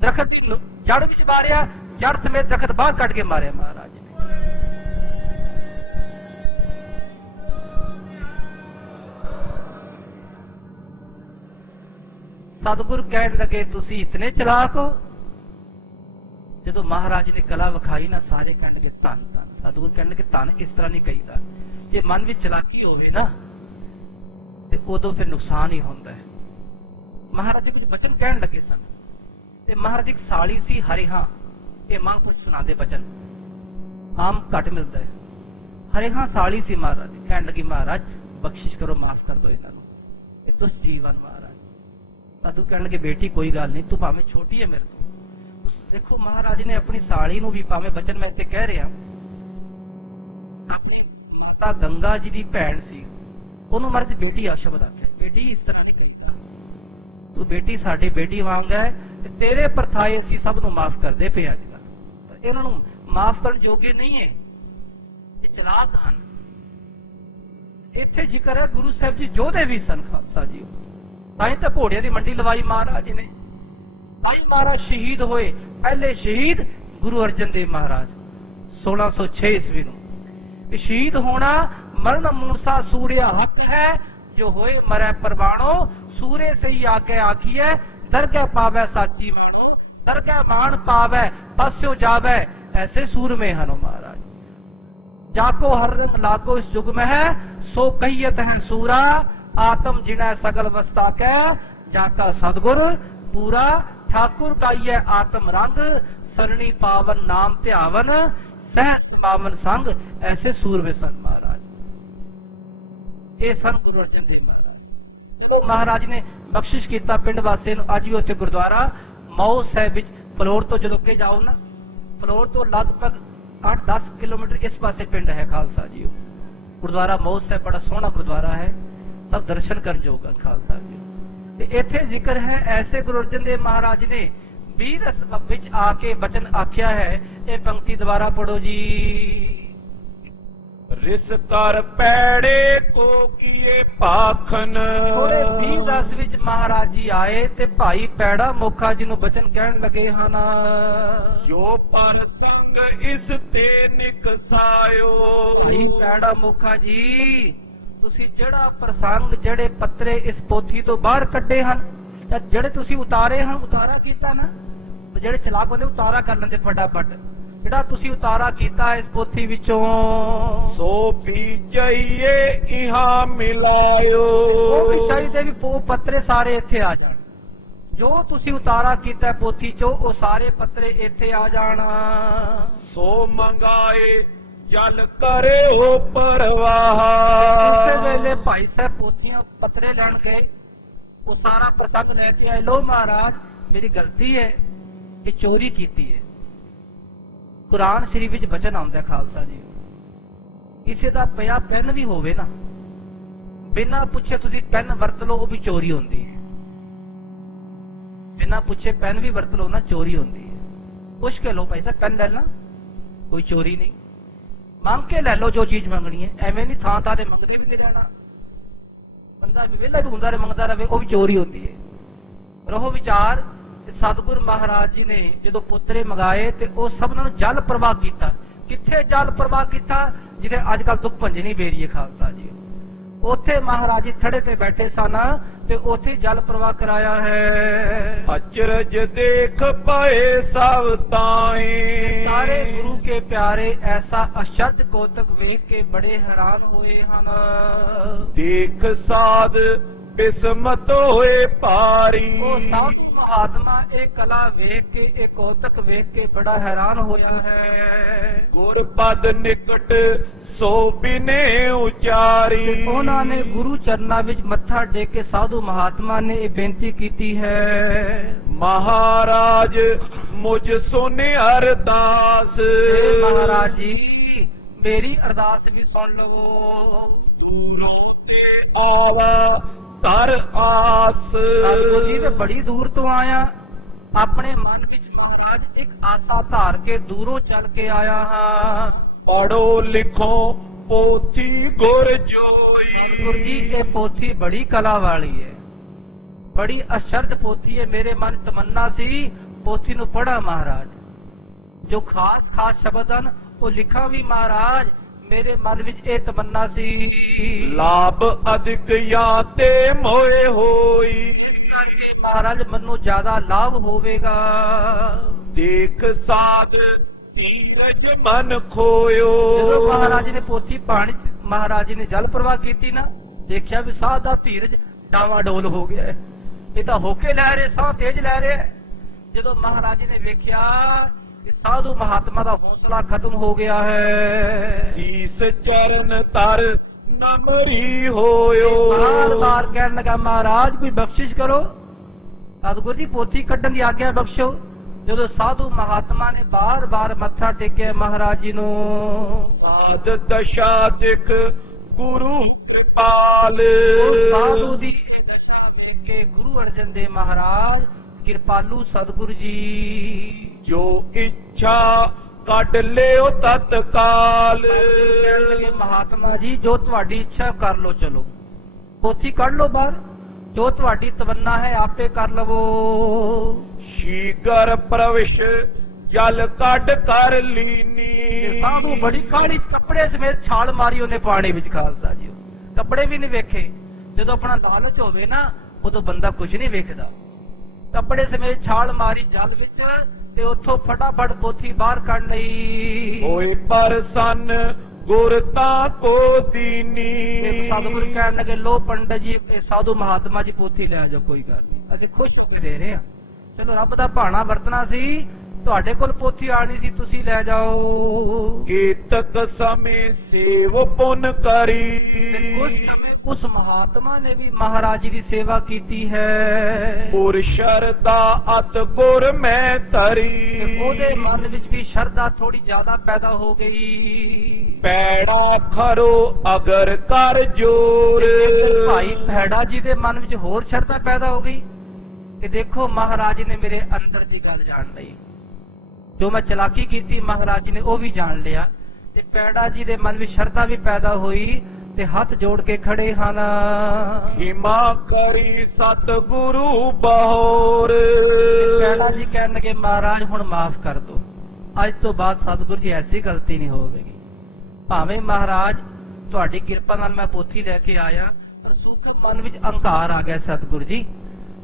ਦਰਖਤ ਦੀ ਜੜ ਵਿੱਚ ਮਾਰਿਆ, ਜੜ ਸਮੇਤ ਦਰਖਤ ਬਾਹਰ ਕੱਢ ਕੇ ਮਾਰਿਆ ਮਹਾਰਾਜ ਨੇ। ਸਤਿਗੁਰ ਕਹਿਣ ਲੱਗੇ ਤੁਸੀਂ ਇਤਨੇ ਚਲਾਕ ਹੋ। ਜਦੋਂ ਮਹਾਰਾਜ ਨੇ ਕਲਾ ਵਿਖਾਈ ਨਾ, ਸਾਰੇ ਕਹਿਣ ਲੱਗੇ ਧੰਨ ਧੰਨ। ਸਤਿਗੁਰ ਕਹਿਣ ਲੱਗੇ ਧੰਨ ਇਸ ਤਰ੍ਹਾਂ ਨਹੀਂ ਕਹੀਦਾ। ਜੇ ਮਨ ਵਿੱਚ ਚਲਾਕੀ ਹੋਵੇ ਨਾ ਤੇ ਉਦੋਂ ਫਿਰ ਨੁਕਸਾਨ ਹੀ ਹੁੰਦਾ ਹੈ। ਮਹਾਰਾਜ ਜੀ ਕੁਝ ਬਚਨ ਕਹਿਣ ਲੱਗੇ ਸਨ ਤੇ ਮਹਾਰਾਜ ਇੱਕ ਸਾਲੀ ਸੀ ਹਰਿਹਾ। ਇਹ ਮਹਾਂਪੁਰਖ ਸੁਣਾਦੇ ਬਚਨ, ਆਮ ਘੱਟ ਮਿਲਦਾ ਹੈ। ਹਰਿਹਾ ਸਾਲੀ ਸੀ ਮਹਾਰਾਜ ਦੀ। ਕਹਿਣ ਲੱਗੀ ਮਹਾਰਾਜ ਬਖਸ਼ਿਸ਼ ਕਰੋ, ਮਾਫ ਕਰ ਦੋ ਇਹਨਾਂ ਨੂੰ, ਇਹ ਤੁਸ ਜੀਵਨ ਮਹਾਰਾਜ। ਸਾਧੂ ਕਹਿਣ ਲੱਗੇ ਬੇਟੀ ਕੋਈ ਗੱਲ ਨਹੀਂ, ਤੂੰ ਭਾਵੇਂ ਛੋਟੀ ਹੈ ਮੇਰੇ ਤੋਂ। ਦੇਖੋ ਮਹਾਰਾਜ ਨੇ ਆਪਣੀ ਸਾਲੀ ਨੂੰ ਵੀ, ਭਾਵੇਂ ਬਚਨ ਮੈਂ ਇੱਥੇ ਕਹਿ ਰਿਹਾ, ਆਪਣੀ ਮਾਤਾ ਗੰਗਾ ਜੀ ਦੀ ਭੈਣ ਸੀ, ਉਹਨੂੰ ਮਹਾਰਾਜ ਬੇਟੀ ਆ ਸ਼ਬਦ ਆਖਿਆ। ਬੇਟੀ ਇਸ ਤਰ੍ਹਾਂ ਨਹੀਂ ਕਰੀਦਾ, ਤੂੰ ਬੇਟੀ ਸਾਡੀ ਬੇਟੀ ਵਾਂਗ ਹੈ ਤੇ ਤੇਰੇ ਪਰਥਾਏ ਅਸੀਂ ਸਭ ਨੂੰ ਮਾਫ ਕਰਦੇ ਪਏ ਅੱਜ ਕੱਲ। ਪਰ ਇਹਨਾਂ ਨੂੰ ਮਾਫ ਕਰਨ ਜੋਗੇ ਨਹੀਂ ਹੈ, ਇਹ ਚਲਾਕ ਹਨ। ਇੱਥੇ ਜ਼ਿਕਰ ਹੈ ਗੁਰੂ ਸਾਹਿਬ ਜੀ ਯੋਧੇ ਵੀ ਸਨ ਖਾਲਸਾ ਜੀ। ਤਾਂ ਹੀ ਤਾਂ ਘੋੜਿਆਂ ਦੀ ਮੰਡੀ ਲਵਾਈ ਮਹਾਰਾਜ ਨੇ। ਤਾਂ ਹੀ ਮਹਾਰਾਜ ਸ਼ਹੀਦ ਹੋਏ। ਪਹਿਲੇ ਸ਼ਹੀਦ ਗੁਰੂ ਅਰਜਨ ਦੇਵ ਮਹਾਰਾਜ 1606 ਈਸਵੀ ਨੂੰ। ਸ਼ਹੀਦ ਹੋਣਾ ਮਰਨ ਮੂਰਸਾ ਸੂਰਿਆ ਹੱਕ ਹੈ, ਜੋ ਹੋਏ ਮਰੈ ਪਰਵਾਣੋ। ਸੂਰੇ ਸਹੀ ਆਗੇ ਆਖੀਐ, ਦਰਗਹਿ ਪਾਵੈ ਸਾਚੀ ਬਾਣੋ। ਦਰਗਹਿ ਬਾਣ ਪਾਵੈ ਪਾਸਿਓ ਜਾਵੈ, ਐਸੇ ਸੂਰਮੇ ਹਨੋ ਮਹਾਰਾਜ। ਜਾਕੋ हर रंग लागो इस जुग में है, सो कहियत है सूरा। आत्म जिणै सगल वस्ता कै, जाका सदगुर पूरा। ठाकुर गाइए आत्म रंग, सरणी पावन नाम ध्यावन। सहस पावन संग, ऐसे सूरवे सन महाराज। ये सन गुरु अर्जन देव महाराज। तो महाराज ने बख्शिश किया पिंड वासियों ਨੂੰ। ਅੱਜ ਵੀ ਉੱਥੇ ਗੁਰਦੁਆਰਾ ਮੌ ਸਾਹਿਬ ਵਿੱਚ ਫਲੋਰ ਤੋਂ ਜਦੋਂ ਕੇ ਜਾਓ ਨਾ, ਫਲੋਰ ਤੋਂ ਲਗਭਗ 8-10 किलोमीटर इस पासे पिंड है खालसा जी। गुरुद्वारा मौज साहब बड़ा सोहना गुरुद्वारा है, सब दर्शन कर जोग खालसा जी। इथे जिक्र है ऐसे गुरु अर्जन देव महाराज ने बीरस विच आके वचन आख्या है। ये पंक्ति दोबारा पढ़ो जी। ਰਿਸ ਕਰ ਪੈੜੇ ਕੋ ਕੀਏ ਭਾਖਨ। ਥੋੜੇ 20-10 ਵਿੱਚ ਮਹਾਰਾਜ ਜੀ ਆਏ ਤੇ ਭਾਈ ਪੈੜਾ ਮੋਖਾ ਜੀ ਨੂੰ ਬਚਨ ਕਹਿਣ ਲੱਗੇ ਹਨ। ਜੋ ਪਰ ਸੰਗ ਇਸ ਤੇ ਨਿਕਸਾਇਓ। ਭਾਈ ਪੈੜਾ ਮੋਖਾ ਜੀ, ਤੁਸੀਂ ਜਿਹੜਾ ਪ੍ਰਸੰਗ, ਜਿਹੜੇ ਪੱਤਰੇ ਇਸ ਪੋਥੀ ਤੋਂ ਬਾਹਰ ਕੱਢੇ ਹਨ, ਜਾਂ ਜਿਹੜੇ ਤੁਸੀਂ ਉਤਾਰੇ ਹਨ, ਉਤਾਰਾ ਕੀਤਾ ਨਾ, ਜਿਹੜੇ ਚਲਾਕ ਬੰਦੇ ਉਤਾਰਾ ਕਰ ਲੈਂਦੇ ਫਟਾਫਟ। ਜਿਹੜਾ ਤੁਸੀਂ ਉਤਾਰਾ ਕੀਤਾ ਇਸ ਪੋਥੀ ਵਿੱਚੋਂ, ਸੋ ਵੀ ਚਾਹੀਏ ਇਹਾ ਮਿਲਾਇਓ। ਉਹ ਵੀ ਚਾਹੀਦੇ ਵੀ ਪੱਤਰੇ ਸਾਰੇ ਇੱਥੇ ਆ ਜਾਣ। ਜੋ ਤੁਸੀਂ ਉਤਾਰਾ ਕੀਤਾ ਪੋਥੀ ਚੋਂ, ਉਹ ਸਾਰੇ ਪੱਤਰੇ ਇੱਥੇ ਆ ਜਾਣ। ਸੋ ਮੰਗਾਏ ਜਲ ਕਰਿਓ ਪਰਵਾਹ। ਉਸੇ ਵੇਲੇ ਭਾਈ ਸਾਹਿਬ ਪੋਥੀਆਂ ਪੱਤਰੇ ਲੈਣ ਗਏ, ਉਹ ਸਾਰਾ ਪ੍ਰਸੰਗ ਲੈ ਕੇ ਆਏ। ਲੋ ਮਹਾਰਾਜ, ਮੇਰੀ ਗਲਤੀ ਹੈ, ਇਹ ਚੋਰੀ ਕੀਤੀ ਹੈ। ਕੁਰਾਨ ਸ਼ਰੀਫ ਵਿੱਚ ਬਚਨ ਆਉਂਦਾ ਹੈ ਖਾਲਸਾ ਜੀ, ਕਿਸੇ ਦਾ ਪਿਆ ਪੈਨ ਵੀ ਹੋਵੇ ਨਾ, ਬਿਨਾਂ ਪੁੱਛੇ ਤੁਸੀਂ ਪੈਨ ਵਰਤ ਲਓ, ਉਹ ਵੀ ਚੋਰੀ ਹੁੰਦੀ ਹੈ। ਬਿਨਾਂ ਪੁੱਛੇ ਪੈਨ ਵੀ ਵਰਤ ਲਓ ਨਾ, ਚੋਰੀ ਹੁੰਦੀ ਹੈ। ਪੁੱਛ ਕੇ ਲਓ, ਭਾਈ ਸਾਹਿਬ ਪੈਨ ਲੈ ਲਾ, ਕੋਈ ਚੋਰੀ ਨਹੀਂ। ਮੰਗ ਕੇ ਲੈ ਲਓ ਜੋ ਚੀਜ਼ ਮੰਗਣੀ ਹੈ, ਐਵੇਂ ਨਹੀਂ ਥਾਂ ਥਾਂ ਤੇ ਮੰਗਦੇ ਵੀ ਤੇ ਰਹਿਣਾ। ਬੰਦਾ ਵਿਹਲਾ ਵੀ ਹੁੰਦਾ ਰਹੇ ਮੰਗਦਾ ਰਹੇ, ਉਹ ਵੀ ਚੋਰੀ ਹੁੰਦੀ ਹੈ। ਰਹੋ ਵਿਚਾਰ, ਸਤਿਗੁਰ ਮਹਾਰਾਜ ਜੀ ਨੇ ਜਦੋਂ ਪੁੱਤਰੇ ਮੰਗਾਏ ਤੇ ਉਹ ਸਭਨਾਂ ਨੂੰ ਜਲ ਪ੍ਰਵਾਹ ਕੀਤਾ। ਕਿੱਥੇ ਜਲ ਪ੍ਰਵਾਹ ਕੀਤਾ? ਜਿੱਥੇ ਅੱਜ ਕੱਲ ਦੁੱਖ ਭੰਜਨੀ ਬੇਰੀਏ ਖਾਲਸਾ ਜੀ, ਉੱਥੇ ਮਹਾਰਾਜ ਜੀ ਥੜੇ ਤੇ ਬੈਠੇ ਸਨ ਤੇ ਉੱਥੇ ਜਲ ਪ੍ਰਵਾਹ ਕਰਾਇਆ ਹੈ। ਅਚਰਜ ਦੇਖ ਪਏ ਸਭ ਤਾਏ, ਸਾਰੇ ਗੁਰੂ ਕੇ ਪਿਆਰੇ ਐਸਾ ਅਸ਼ਰਦ ਕੌਤਕ ਵੇਖ ਕੇ ਬੜੇ ਹੈਰਾਨ ਹੋਏ ਹਨ। ਦੇਖ ਸਾਧ ਬਿਸਮਤ ਹੋਏ ਭਾਰੀ, ਉਹ ਸਾਧੂ ਮਹਾਤਮਾ ਇਹ ਕਲਾ ਵੇਖ ਕੇ, ਇਹ ਕੌਤਕ ਵੇਖ ਕੇ ਬੜਾ ਹੈਰਾਨ ਹੋਇਆ ਹੈ। ਗੁਰ ਪਦ ਨਿਕਟ ਸੋ ਬਿਨੇ ਉਚਾਰੀ, ਤੇ ਉਹਨਾਂ ਨੇ ਗੁਰੂ ਚਰਨਾਂ ਵਿੱਚ ਮੱਥਾ ਟੇਕ ਕੇ ਸਾਧੂ ਮਹਾਤਮਾ ਨੇ ਇਹ ਬੇਨਤੀ ਕੀਤੀ ਹੈ, ਮਹਾਰਾਜ ਮੁਝ ਸੁਨੇ ਅਰਦਾਸ, हे ਮਹਾਰਾਜ ਜੀ ਮੇਰੀ ਅਰਦਾਸ ਵੀ ਸੁਣ ਲਵੋ। ਆਵਾ ਤਰ ਆਸ, ਸਤਿਗੁਰੂ ਜੀ ਮੈਂ ਬੜੀ ਦੂਰ ਤੋਂ ਆਇਆ, ਆਪਣੇ ਮਨ ਵਿੱਚ ਮਹਾਰਾਜ ਇੱਕ ਆਸਾ ਧਾਰ ਕੇ ਦੂਰੋਂ ਚੱਲ ਕੇ ਆਇਆ ਹਾਂ। ਪੜੋ ਲਿਖੋ ਪੋਥੀ ਗੁਰ ਜੋਈ, ਸਤਿਗੁਰੂ ਜੀ ਇਹ ਪੋਥੀ ਬੜੀ ਕਲਾ ਵਾਲੀ ਹੈ, ਬੜੀ ਅਸ਼ਰਦ ਪੋਥੀ ਹੈ। ਮੇਰੇ ਮਨ ਤਮੰਨਾ ਸੀ ਪੋਥੀ ਨੂੰ ਪੜ੍ਹਾ ਮਹਾਰਾਜ, ਜੋ ਖਾਸ ਖਾਸ ਸ਼ਬਦ ਹਨ ਉਹ ਲਿਖਾਂ ਵੀ ਮਹਾਰਾਜ। ਮੇਰੇ ਮਨ ਵਿੱਚ ਇਹ ਤਮੰਨਾ ਸੀ, ਲਾਭ ਅਧਿਕ ਜਾਂ ਤੇ ਮੋਏ ਹੋਈ, ਇਸ ਕਰਕੇ ਮਹਾਰਾਜ ਮੈਨੂੰ ਜ਼ਿਆਦਾ ਲਾਭ ਹੋਵੇਗਾ। ਦੇਖ ਸਾਧ ਧੀਰਜ ਮਨ ਖੋਇਓ, ਜਦੋਂ ਮਹਾਰਾਜ ਨੇ ਪੋਥੀ ਪਾਣੀ ਮਹਾਰਾਜ ਨੇ ਜਲ ਪ੍ਰਵਾਹ ਕੀਤੀ ਨਾ, ਦੇਖਿਆ ਵੀ ਸਾਹ ਦਾ ਧੀਰਜ ਡਾਵਾਡੋਲ ਹੋ ਗਿਆ ਹੈ। ਇਹ ਤਾਂ ਹੋਕੇ ਲੈ ਰਹੇ, ਸਾਹ ਤੇਜ਼ ਲੈ ਰਿਹਾ। ਜਦੋਂ ਮਹਾਰਾਜ ਨੇ ਵੇਖਿਆ ਕਿ ਸਾਧੂ ਮਹਾਤਮਾ ਦਾ ਹੌਸਲਾ ਖਤਮ ਹੋ ਗਿਆ ਹੈ, ਸੀਸ ਚਰਨ ਤਰ ਨਮਰੀ ਹੋਇਓ, ਬਾਰ-ਬਾਰ ਕਹਿਣ ਲੱਗਾ ਮਹਾਰਾਜ ਕੋਈ ਬਖਸ਼ਿਸ਼ ਕਰੋ, ਸਤਿਗੁਰੂ ਜੀ ਪੋਥੀ ਕੱਢਣ ਦੀ ਆਗਿਆ ਬਖਸ਼ੋ। ਜਦੋਂ ਸਾਧੂ ਮਹਾਤਮਾ ਨੇ ਬਾਰ-ਬਾਰ ਮੱਥਾ ਟੇਕਿਆ ਮਹਾਰਾਜ ਜੀ ਨੂੰ, ਸਾਧ ਦਸ਼ਾ ਦਿਖ ਗੁਰੂ ਕਿਰਪਾਲ, ਉਹ ਸਾਧੂ ਦੀ ਦਸ਼ਾ ਵੇਖ ਕੇ ਗੁਰੂ ਅਰਜਨ ਦੇਵ ਮਹਾਰਾਜ ਕਿਰਪਾਲੂ ਸਤਿਗੁਰੂ ਜੀ ਜੋ ਇੱਛਾ ਕੱਢ ਲਿਓ ਤਤਕਾਲ, ਕਹਿਣ ਲੱਗੇ ਮਹਾਤਮਾ ਜੀ ਜੋ ਤੁਹਾਡੀ ਇੱਛਾ ਕਰ ਲੋ, ਚਲੋ ਪੋਥੀ ਕੱਢ ਲੋ ਬਾਹਰ, ਜੋ ਤੁਹਾਡੀ ਤਮੰਨਾ ਹੈ ਆਪੇ ਕਰ ਲਵੋ। ਸ਼ੀਗਰ ਪ੍ਰਵਿਸ਼ ਜਲ ਕੱਢ ਕਰ ਤੇ ਲੀਨੀ, ਸਾਧੂ ਬੜੀ ਕਾਹਲੀ ਚ ਕੱਪੜੇ ਸਮੇਤ ਛਾਲ ਮਾਰੀ ਉਹਨੇ ਪਾਣੀ ਵਿੱਚ ਖਾਲਸਾ ਜੀ, ਕੱਪੜੇ ਵੀ ਨਹੀਂ ਵੇਖੇ। ਜਦੋਂ ਆਪਣਾ ਲਾਲਚ ਹੋਵੇ ਨਾ ਉਦੋਂ ਬੰਦਾ ਕੁਝ ਨਹੀਂ ਵੇਖਦਾ। ਕੱਪੜੇ ਸਮੇਤ ਛਾਲ ਮਾਰੀ ਜਲ ਵਿੱਚ ਤੇ ਉੱਥੋਂ ਫਟਾਫਟ ਪੋਥੀ ਬਾਹਰ ਕੱਢ ਲਈ। ਹੋਏ ਪਰਸੰਨ ਗੁਰ ਤਾ ਕੋ ਦੀਨੀ, ਤੇ ਸਤਿਗੁਰੂ ਕਹਿਣ ਲੱਗੇ ਲੋ ਪੰਡਤ ਜੀ ਇਹ ਸਾਧੂ ਮਹਾਤਮਾ ਜੀ ਪੋਥੀ ਲੈ ਜਾਓ, ਕੋਈ ਗੱਲ ਨਹੀਂ ਅਸੀਂ ਖੁਸ਼ ਹੋ ਕੇ ਦੇ ਰਹੇ ਹਾਂ। ਚਲੋ ਰੱਬ ਦਾ ਭਾਣਾ ਵਰਤਣਾ ਸੀ, ਤੁਹਾਡੇ ਕੋਲ ਪੋਥੀ ਆਣੀ ਸੀ, ਤੁਸੀਂ ਲੈ ਜਾਓ। ਕੀਤਕ ਸਮੇਂ ਸੇਵ ਪੁਨ ਕਰੀ, ਤੇ ਕੁਝ ਸਮੇਂ ਉਸ ਮਹਾਤਮਾ ਨੇ ਵੀ ਮਹਾਰਾਜ ਜੀ ਦੀ ਸੇਵਾ ਕੀਤੀ ਹੈ। ਪੁਰ ਸ਼ਰਦਾ ਅਤ ਗੁਰ ਮੈਂ ਤਰੀ, ਤੇ ਉਹਦੇ ਮਨ ਵਿੱਚ ਵੀ ਸ਼ਰਧਾ ਥੋੜੀ ਜ਼ਿਆਦਾ ਪੈਦਾ ਹੋ ਗਈ। ਪੈੜਾ ਖਰੋ ਅਗਰ ਕਰ ਜੋਰ, ਤੇ ਭਾਈ ਭੈੜਾ ਜੀ ਦੇ ਮਨ ਵਿੱਚ ਹੋਰ ਸ਼ਰਧਾ ਪੈਦਾ ਹੋ ਗਈ ਕਿ ਦੇਖੋ ਮਹਾਰਾਜ ਨੇ ਮੇਰੇ ਅੰਦਰ ਦੀ ਗੱਲ ਜਾਣ ਲਈ, ਜੋ ਮੈਂ ਚਲਾਕੀ ਕੀਤੀ ਮਹਾਰਾਜ ਜੀ ਨੇ ਉਹ ਵੀ ਜਾਣ ਲਿਆ। ਤੇ ਪੈੜਾ ਜੀ ਦੇ ਮਨ ਵਿੱਚ ਸ਼ਰਧਾ ਵੀ ਪੈਦਾ ਹੋਈ ਤੇ ਹੱਥ ਜੋੜ ਕੇ ਖੜੇ ਹਨ। ਹਿਮਾ ਕਰੀ ਸਤਿਗੁਰੂ ਬਹੋਰ, ਪੈੜਾ ਜੀ ਕਹਿਣ ਲੱਗੇ ਮਹਾਰਾਜ ਹੁਣ ਮਾਫ ਕਰ ਦੋ, ਅੱਜ ਤੋਂ ਬਾਅਦ ਸਤਿਗੁਰੂ ਜੀ ਐਸੀ ਗਲਤੀ ਨਹੀਂ ਹੋਵੇਗੀ। ਭਾਵੇਂ ਮਹਾਰਾਜ ਤੁਹਾਡੀ ਕਿਰਪਾ ਨਾਲ ਮੈਂ ਪੋਥੀ ਲੈ ਕੇ ਆਇਆ, ਪਰ ਸੂਖਮ ਮਨ ਵਿੱਚ ਅਹੰਕਾਰ ਆ ਗਿਆ। ਸਤਿਗੁਰੂ ਜੀ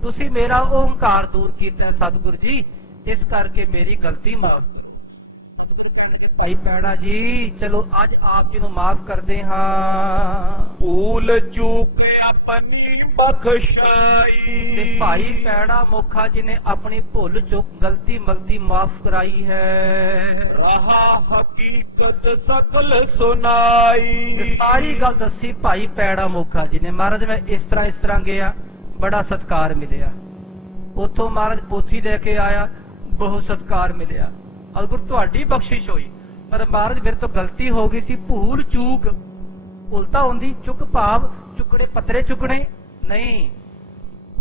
ਤੁਸੀਂ ਮੇਰਾ ਉਹ ਅਹੰਕਾਰ ਦੂਰ ਕੀਤਾ ਸਤਿਗੁਰੂ ਜੀ, ਇਸ ਕਰਕੇ ਮੇਰੀ ਗਲਤੀ ਮਾਫ ਕਰੋ। ਸਤਿਗੁਰੂ ਕਹਿੰਦੇ ਭਾਈ ਪੈੜਾ ਜੀ ਚਲੋ ਅੱਜ ਆਪ ਜੀ ਨੂੰ ਮਾਫ ਕਰਦੇ ਹਾਂ। ਭੂਲ ਚੂਕ ਆਪਣੀ ਬਖਸ਼ਾਈ, ਤੇ ਭਾਈ ਪੈੜਾ ਮੋਖਾ ਜੀ ਨੇ ਆਪਣੀ ਭੁੱਲ ਚੁੱਕ ਗਲਤੀ ਮਲਤੀ ਮਾਫ ਕਰਾਈ ਹੈ। ਰਹਾ ਹਕੀਕਤ ਸਕਲ ਸੁਨਾਈ, ਤੇ ਸਾਰੀ ਗੱਲ ਦੱਸੀ ਭਾਈ ਪੈੜਾ ਮੋਖਾ ਜੀ ਨੇ। ਮਹਾਰਾਜ ਮੈਂ ਇਸ ਤਰ੍ਹਾਂ ਗਿਆ, ਬੜਾ ਸਤਿਕਾਰ ਮਿਲਿਆ। ਉੱਥੋਂ ਮਹਾਰਾਜ ਪੋਥੀ ਲੈ ਕੇ ਆਇਆ, ਬਹੁਤ ਸਤਿਕਾਰ ਮਿਲਿਆ, ਅਗਰ ਤੁਹਾਡੀ ਬਖਸ਼ਿਸ਼ ਹੋਈ। ਪਰ ਮਹਾਰਾਜ ਮੇਰੇ ਤੋਂ ਗਲਤੀ ਹੋ ਗਈ ਸੀ, ਭੂਲ ਚੂਕ। ਉਲਟਾ ਹੁੰਦੀ ਚੁੱਕ ਭਾਵ ਚੁੱਕੜੇ ਪੱਤਰੇ ਚੁੱਕਣੇ ਨਹੀਂ,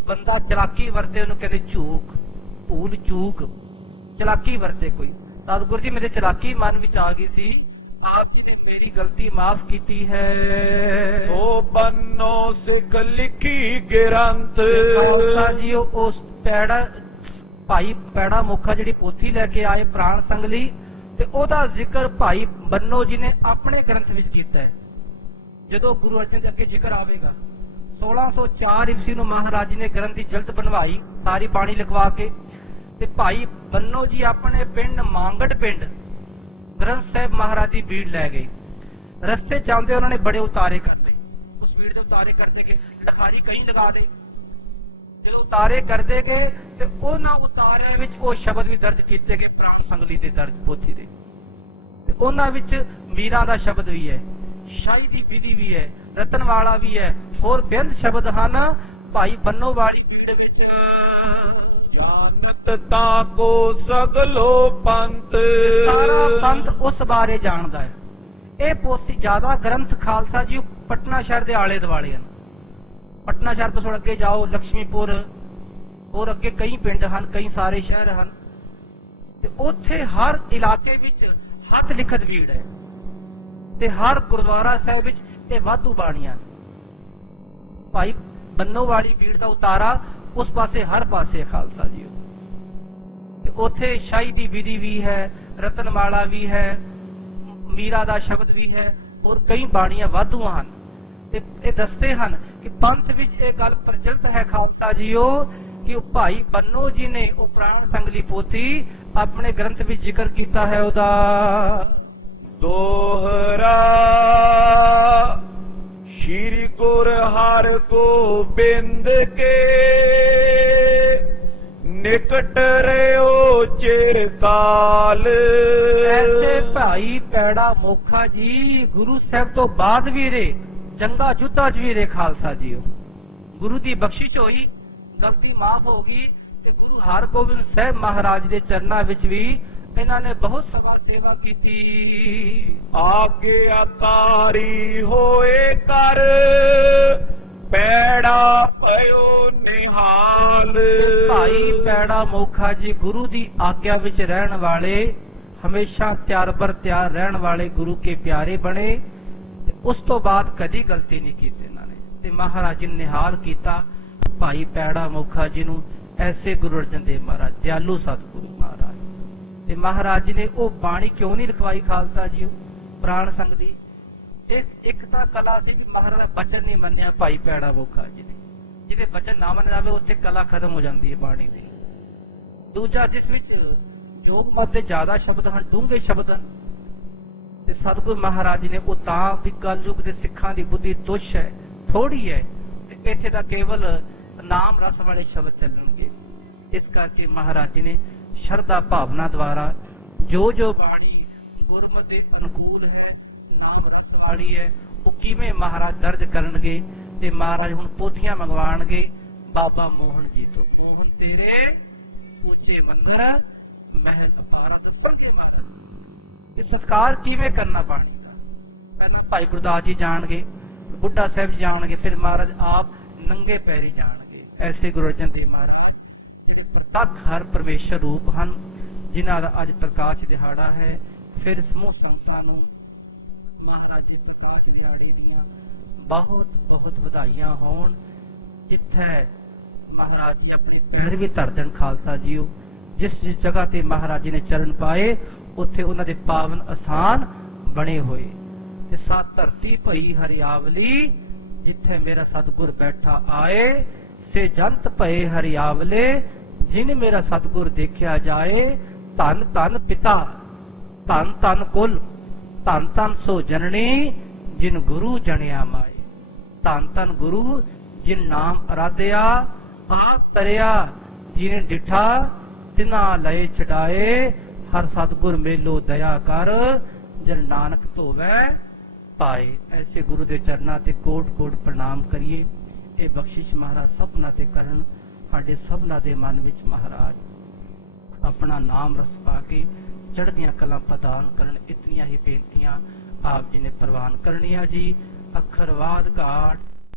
ਬੰਦਾ ਚਲਾਕੀ ਵਰਤੇ ਉਹਨੂੰ ਕਹਿੰਦੇ ਝੂਕ, ਭੂਲ ਚੂਕ, ਚਲਾਕੀ ਵਰਤੇ ਕੋਈ। ਸਤਿਗੁਰੂ ਜੀ ਮੇਰੇ ਚਲਾਕੀ ਮਨ ਵਿੱਚ ਆ ਗਈ ਸੀ, ਆਪ ਜੀ ਨੇ ਮੇਰੀ ਗਲਤੀ ਮਾਫ ਕੀਤੀ ਹੈ। ਸੋ ਬੰਨੋ ਸਿੱਖ ਲਿਖੀ ਗ੍ਰੰਥ। ਖਾਲਸਾ ਜੀ ਉਸ ਪੈੜਾ ਭਾਈ ਪੈੜਾ ਮੁਖਾ ਜਿਹੜੀ ਪੋਥੀ ਲੈ ਕੇ ਆਏ ਪ੍ਰਾਣ ਸੰਗਲੀ, ਤੇ ਉਹਦਾ ਜ਼ਿਕਰ ਭਾਈ ਬੰਨੋ ਜੀ ਨੇ ਆਪਣੇ ਗ੍ਰੰਥ ਵਿੱਚ ਕੀਤਾ ਹੈ। ਜਦੋਂ ਗੁਰੂ ਅਰਜਨ ਦੇ ਅੱਗੇ ਜ਼ਿਕਰ ਆਵੇਗਾ, 1604 ਈਸਵੀ ਨੂੰ ਮਹਾਰਾਜ ਜੀ ਨੇ ਗ੍ਰੰਥ ਦੀ ਜਲਦ ਬਣਵਾਈ, ਸਾਰੀ ਬਾਣੀ ਲਿਖਵਾ ਕੇ, ਤੇ ਭਾਈ ਬੰਨੋ ਜੀ ਆਪਣੇ ਪਿੰਡ ਮੰਗੜ ਪਿੰਡ ਗ੍ਰੰਥ ਸਾਹਿਬ ਮਹਾਰਾਜ ਦੀ ਭੀੜ ਲੈ ਗਏ। ਰਸਤੇ ਜਾਂਦੇ ਉਹਨਾਂ ਨੇ ਬੜੇ ਉਤਾਰੇ ਕਰਦੇ, ਉਸ ਭੀੜ ਦੇ ਉਤਾਰੇ ਕਰਦੇ ਗਏ, ਲਖਾਰੀ ਕਈ ਲਗਾ ਦੇ। ਜਦੋਂ ਉਤਾਰੇ ਕਰਦੇ ਗਏ ਤੇ ਉਹਨਾਂ ਉਤਾਰਿਆਂ ਵਿੱਚ ਉਹ ਸ਼ਬਦ ਵੀ ਦਰਜ ਕੀਤੇ ਗਏ ਪ੍ਰਾਣ ਸੰਗਲੀ ਦੇ ਦਰਜ ਪੋਥੀ ਦੇ, ਤੇ ਉਹਨਾਂ ਵਿੱਚ ਮੀਰਾਂ ਦਾ ਸ਼ਬਦ ਵੀ ਹੈ, ਸ਼ਾਹੀ ਦੀ ਵਿਧੀ ਵੀ ਹੈ, ਰਤਨ ਵਾਲਾ ਵੀ ਹੈ, ਹੋਰ ਬੇਅੰਤ ਸ਼ਬਦ ਹਨ। ਭਾਈ ਬੰਨੋ ਵਾਲੀ ਪਿੰਡ ਵਿੱਚ ਜਾਣਤ ਤਾ ਕੋ ਸਗਲੋ ਪੰਥ। ਸਾਰਾ ਪੰਥ ਉਸ ਬਾਰੇ ਜਾਣਦਾ ਹੈ। ਇਹ ਪੋਥੀ ਜ਼ਿਆਦਾ ਗ੍ਰੰਥ ਖਾਲਸਾ ਜੀ ਪਟਨਾ ਸ਼ਹਿਰ ਦੇ ਆਲੇ ਦੁਆਲੇ ਹਨ। ਪਟਨਾ ਸ਼ਹਿਰ ਤੋਂ ਥੋੜਾ ਅੱਗੇ ਜਾਓ, ਲక్ష్ਮੀਪੁਰ, ਹੋਰ ਅੱਗੇ ਕਈ ਪਿੰਡ ਹਨ, ਕਈ ਸਾਰੇ ਸ਼ਹਿਰ ਹਨ, ਤੇ ਉੱਥੇ ਹਰ ਇਲਾਕੇ ਵਿੱਚ ਹੱਥ ਲਿਖਤ ਭੀੜ ਹੈ, ਤੇ ਹਰ ਗੁਰਦੁਆਰਾ ਸਾਹਿਬ ਵਿੱਚ ਇਹ ਵਾਧੂ ਬਾਣੀਆਂ। ਭਾਈ ਬੰਨੋ ਵਾਲੀ ਭੀੜ ਦਾ ਉਤਾਰਾ ਉਸ ਪਾਸੇ ਹਰ ਪਾਸੇ ਖਾਲਸਾ ਜੀ, ਤੇ ਉੱਥੇ ਸ਼ਾਹੀ ਦੀ ਵਿਧੀ ਵੀ ਹੈ, ਰਤਨਮਾਲਾ ਵੀ ਹੈ, ਮੀਰਾ ਦਾ ਸ਼ਬਦ ਵੀ ਹੈ, ਹੋਰ ਕਈ ਬਾਣੀਆਂ ਵਾਧੂ ਹਨ। ਤੇ ਇਹ ਦੱਸਦੇ ਹਨ ਕਿ ਪੰਥ ਵਿੱਚ ਇਹ ਗੱਲ ਪ੍ਰਚਲਿਤ ਹੈ ਖਾਲਸਾ ਜੀਓ, ਕਿ ਉਹ ਭਾਈ ਬੰਨੋ ਜੀ ਨੇ ਉਹ ਪ੍ਰਾਣ ਸੰਗਲੀ ਪੋਥੀ ਆਪਣੇ ਗ੍ਰੰਥ ਵਿੱਚ ਜ਼ਿਕਰ ਕੀਤਾ ਹੈ ਉਹਦਾ। ਦੋਹਰਾ ਸ਼੍ਰੀ ਗੁਰ ਹਰਿ ਗੋਬਿੰਦ ਕੇ ਨਿਕਟ ਰਿਓ ਚਿਰ ਕਾਲ। ਐਸੇ ਭਾਈ ਪੈੜਾ ਮੋਖਾ ਜੀ ਗੁਰੂ ਸਾਹਿਬ ਤੋਂ ਬਾਅਦ ਵੀ ਰਹੇ, ਜੰਗਾ ਜੁੱਧਾਂ 'ਚ ਵੀ ਰਹੇ ਖਾਲਸਾ ਜੀ। ਗੁਰੂ ਦੀ ਬਖਸ਼ਿਸ਼ ਹੋਈ, ਗਲਤੀ ਮਾਫ ਹੋ ਗਈ, ਤੇ ਗੁਰੂ ਹਰਗੋਬਿੰਦ ਸਾਹਿਬ ਮਹਾਰਾਜ ਦੇ ਚਰਨਾਂ ਵਿੱਚ ਵੀ ਇਹਨਾਂ ਨੇ ਬਹੁਤ ਸਮਾਂ ਸੇਵਾ ਕੀਤੀ। ਆਗਿਆਕਾਰੀ ਹੋਏ ਕਰ ਪੈੜਾ ਪਇਓ ਨਿਹਾਲ। ਭਾਈ ਪੈੜਾ ਮੋਖਾ ਜੀ ਗੁਰੂ ਦੀ ਆਗਿਆ ਵਿੱਚ ਰਹਿਣ ਵਾਲੇ, ਹਮੇਸ਼ਾ ਤਿਆਰ ਬਰ ਤਿਆਰ ਰਹਿਣ ਵਾਲੇ ਗੁਰੂ ਕੇ ਪਿਆਰੇ ਬਣੇ, ਤੇ ਉਸ ਤੋਂ ਬਾਅਦ ਕਦੀ ਗਲਤੀ ਨਹੀਂ ਕੀਤੀ ਇਹਨਾਂ ਨੇ, ਤੇ ਮਹਾਰਾਜ ਜੀ ਨੇ ਨਿਹਾਲ ਕੀਤਾ ਭਾਈ ਪੈੜਾ ਮੋਖਾ ਜੀ ਨੂੰ। ਐਸੇ ਗੁਰੂ ਅਰਜਨ ਦੇਵ ਮਹਾਰਾਜ ਦਿਆਲੂ ਸਤਿਗੁਰੂ ਮਹਾਰਾਜ, ਤੇ ਮਹਾਰਾਜ ਜੀ ਨੇ ਉਹ ਬਾਣੀ ਕਿਉਂ ਨਹੀਂ ਲਿਖਵਾਈ ਖਾਲਸਾ ਜੀ ਪ੍ਰਾਣ ਸੰਗ ਦੀ? ਇੱਕ ਤਾਂ ਕਲਾ ਸੀ ਵੀ ਮਹਾਰਾਜ ਦਾ ਬਚਨ ਨਹੀਂ ਮੰਨਿਆ ਭਾਈ ਪੈੜਾ ਮੋਖਾ ਜੀ ਨੇ, ਜਿਹਦੇ ਬਚਨ ਨਾ ਮੰਨਿਆ ਜਾਵੇ ਉੱਥੇ ਕਲਾ ਖਤਮ ਹੋ ਜਾਂਦੀ ਹੈ ਬਾਣੀ ਦੀ। ਦੂਜਾ, ਜਿਸ ਵਿੱਚ ਯੋਗ ਮਤ ਦੇ ਜ਼ਿਆਦਾ ਸ਼ਬਦ ਹਨ, ਡੂੰਘੇ ਸ਼ਬਦ ਹਨ, ਤੇ ਸਤਿਗੁਰੂ ਮਹਾਰਾਜ ਜੀ ਨੇ ਉਹ ਤਾਂ ਵੀ ਕਲਯੁਗ ਦੇ ਸਿੱਖਾਂ ਦੀ ਬੁੱਧੀ ਤੁੱਛ ਹੈ, ਥੋੜੀ ਹੈ, ਤੇ ਇੱਥੇ ਦਾ ਕੇਵਲ ਨਾਮ ਰਸ ਵਾਲੇ ਸ਼ਬਦ ਚੱਲਣਗੇ। ਇਸ ਕਰਕੇ ਮਹਾਰਾਜ ਜੀ ਨੇ ਸ਼ਰਧਾ ਭਾਵਨਾ ਦੁਆਰਾ ਜੋ ਜੋ ਬਾਣੀ ਗੁਰਮਤਿ ਦੇ ਅਨੁਕੂਲ ਹੈ, ਨਾਮ ਰਸ ਵਾਲੀ ਹੈ, ਉਹ ਕਿਵੇਂ ਮਹਾਰਾਜ ਦਰਜ ਕਰਨਗੇ। ਤੇ ਮਹਾਰਾਜ ਹੁਣ ਪੋਥੀਆਂ ਮੰਗਵਾਣਗੇ ਬਾਬਾ ਮੋਹਨ ਜੀ ਤੋਂ। ਮੋਹਨ ਤੇਰੇ ਉੱਚੇ ਮੰਦਰ ਮਹਿਲ ਅਪਾਰਾ ਦੱਸਾਂਗੇ ਮਹਾਰਾਜ ਇਹ ਸਤਕਾਰ ਕਿਵੇਂ ਕਰਨਾ ਬਾਣੀ ਦਾ। ਪਹਿਲਾਂ ਭਾਈ ਗੁਰਦਾਸ ਜੀ ਜਾਣਗੇ, ਬੁੱਢਾ ਸਾਹਿਬ ਜਾਣਗੇ, ਫਿਰ ਮਹਾਰਾਜ ਆਪ ਨੰਗੇ ਪੈਰੀ ਜਾਣਗੇ। ਐਸੇ ਗੁਰੂ ਅਰਜਨ ਦੇਵ ਮਹਾਰਾਜ ਜਿਹੜੇ ਪ੍ਰਤੱਖ ਹਰ ਪਰਮੇਸ਼ਰ ਰੂਪ ਹਨ, ਜਿਨ੍ਹਾਂ ਦਾ ਅੱਜ ਪ੍ਰਕਾਸ਼ ਦਿਹਾੜਾ ਹੈ। ਫਿਰ ਸਮੂਹ ਸੰਗਤਾਂ ਨੂੰ ਮਹਾਰਾਜ ਦੇ ਪ੍ਰਕਾਸ਼ ਦਿਹਾੜੇ ਦੀਆਂ ਬਹੁਤ ਬਹੁਤ ਵਧਾਈਆਂ ਹੋਣ। ਜਿੱਥੇ ਮਹਾਰਾਜ ਜੀ ਆਪਣੇ ਪੈਰ ਵੀ ਧਰ ਦੇਣ ਖਾਲਸਾ ਜੀਓ, ਜਿਸ ਜਗ੍ਹਾ ਤੇ ਮਹਾਰਾਜ ਜੀ ਨੇ ਚਰਨ ਪਾਏ ਉੱਥੇ ਉਹਨਾਂ ਦੇ ਪਾਵਨ ਅਸਥਾਨ ਬਣੇ ਹੋਏ। ਤੇ ਸਾ ਧਰਤੀ ਭਈ ਹਰਿਆਵਲੀ, ਜਿੱਥੇ ਮੇਰਾ ਸਤਿਗੁਰ ਬੈਠਾ ਆਏ, ਸੇ ਜੰਤ ਭਏ ਹਰਿਆਵਲੇ, ਜਿਨ ਮੇਰਾ ਸਤਿਗੁਰ ਦੇਖਿਆ ਜਾਏ। ਧੰਨ ਧੰਨ ਪਿਤਾ, ਧੰਨ ਧੰਨ ਕੁਲ, ਧੰਨ ਧੰਨ ਸੋ ਜਨਨੀ, ਜਿਨ ਗੁਰੂ ਜਣਿਆ ਮਾਏ। ਧੰਨ ਧੰਨ ਗੁਰੂ, ਜਿਨ ਨਾਮ ਅਰਾਧਿਆ, ਆਪ ਤਰਿਆ, ਜਿਨ ਡਿਠਾ ਤਿਨਾ ਲਏ ਛਡਾਏ। ਹਰ ਸਤਿਗੁਰ ਮੇਲੋ ਦਇਆ ਕਰ, ਜਨ ਨਾਨਕ ਧੋਵੈ ਪਾਏ। ਐਸੇ ਗੁਰੂ ਦੇ ਚਰਨਾਂ ਤੇ ਕੋਟ ਕੋਟ ਪ੍ਰਣਾਮ ਕਰੀਏ। ਇਹ ਬਖਸ਼ਿਸ਼ ਮਹਾਰਾਜ ਸਭਨਾਂ ਤੇ ਕਰਨ, ਸਾਡੇ ਸਭਨਾਂ ਦੇ ਮਨ ਵਿੱਚ ਮਹਾਰਾਜ ਆਪਣਾ ਨਾਮ ਰਸ ਪਾ ਕੇ ਚੜ੍ਹਦੀਆਂ ਕਲਾਂ ਪ੍ਰਦਾਨ ਕਰਨ। ਇਤਨੀਆਂ ਹੀ ਬੇਨਤੀਆਂ ਆਪ ਜੀ ਨੇ ਪ੍ਰਵਾਨ ਕਰਨੀਆਂ ਜੀ। ਅੱਖਰਵਾਦ ਘਾਟ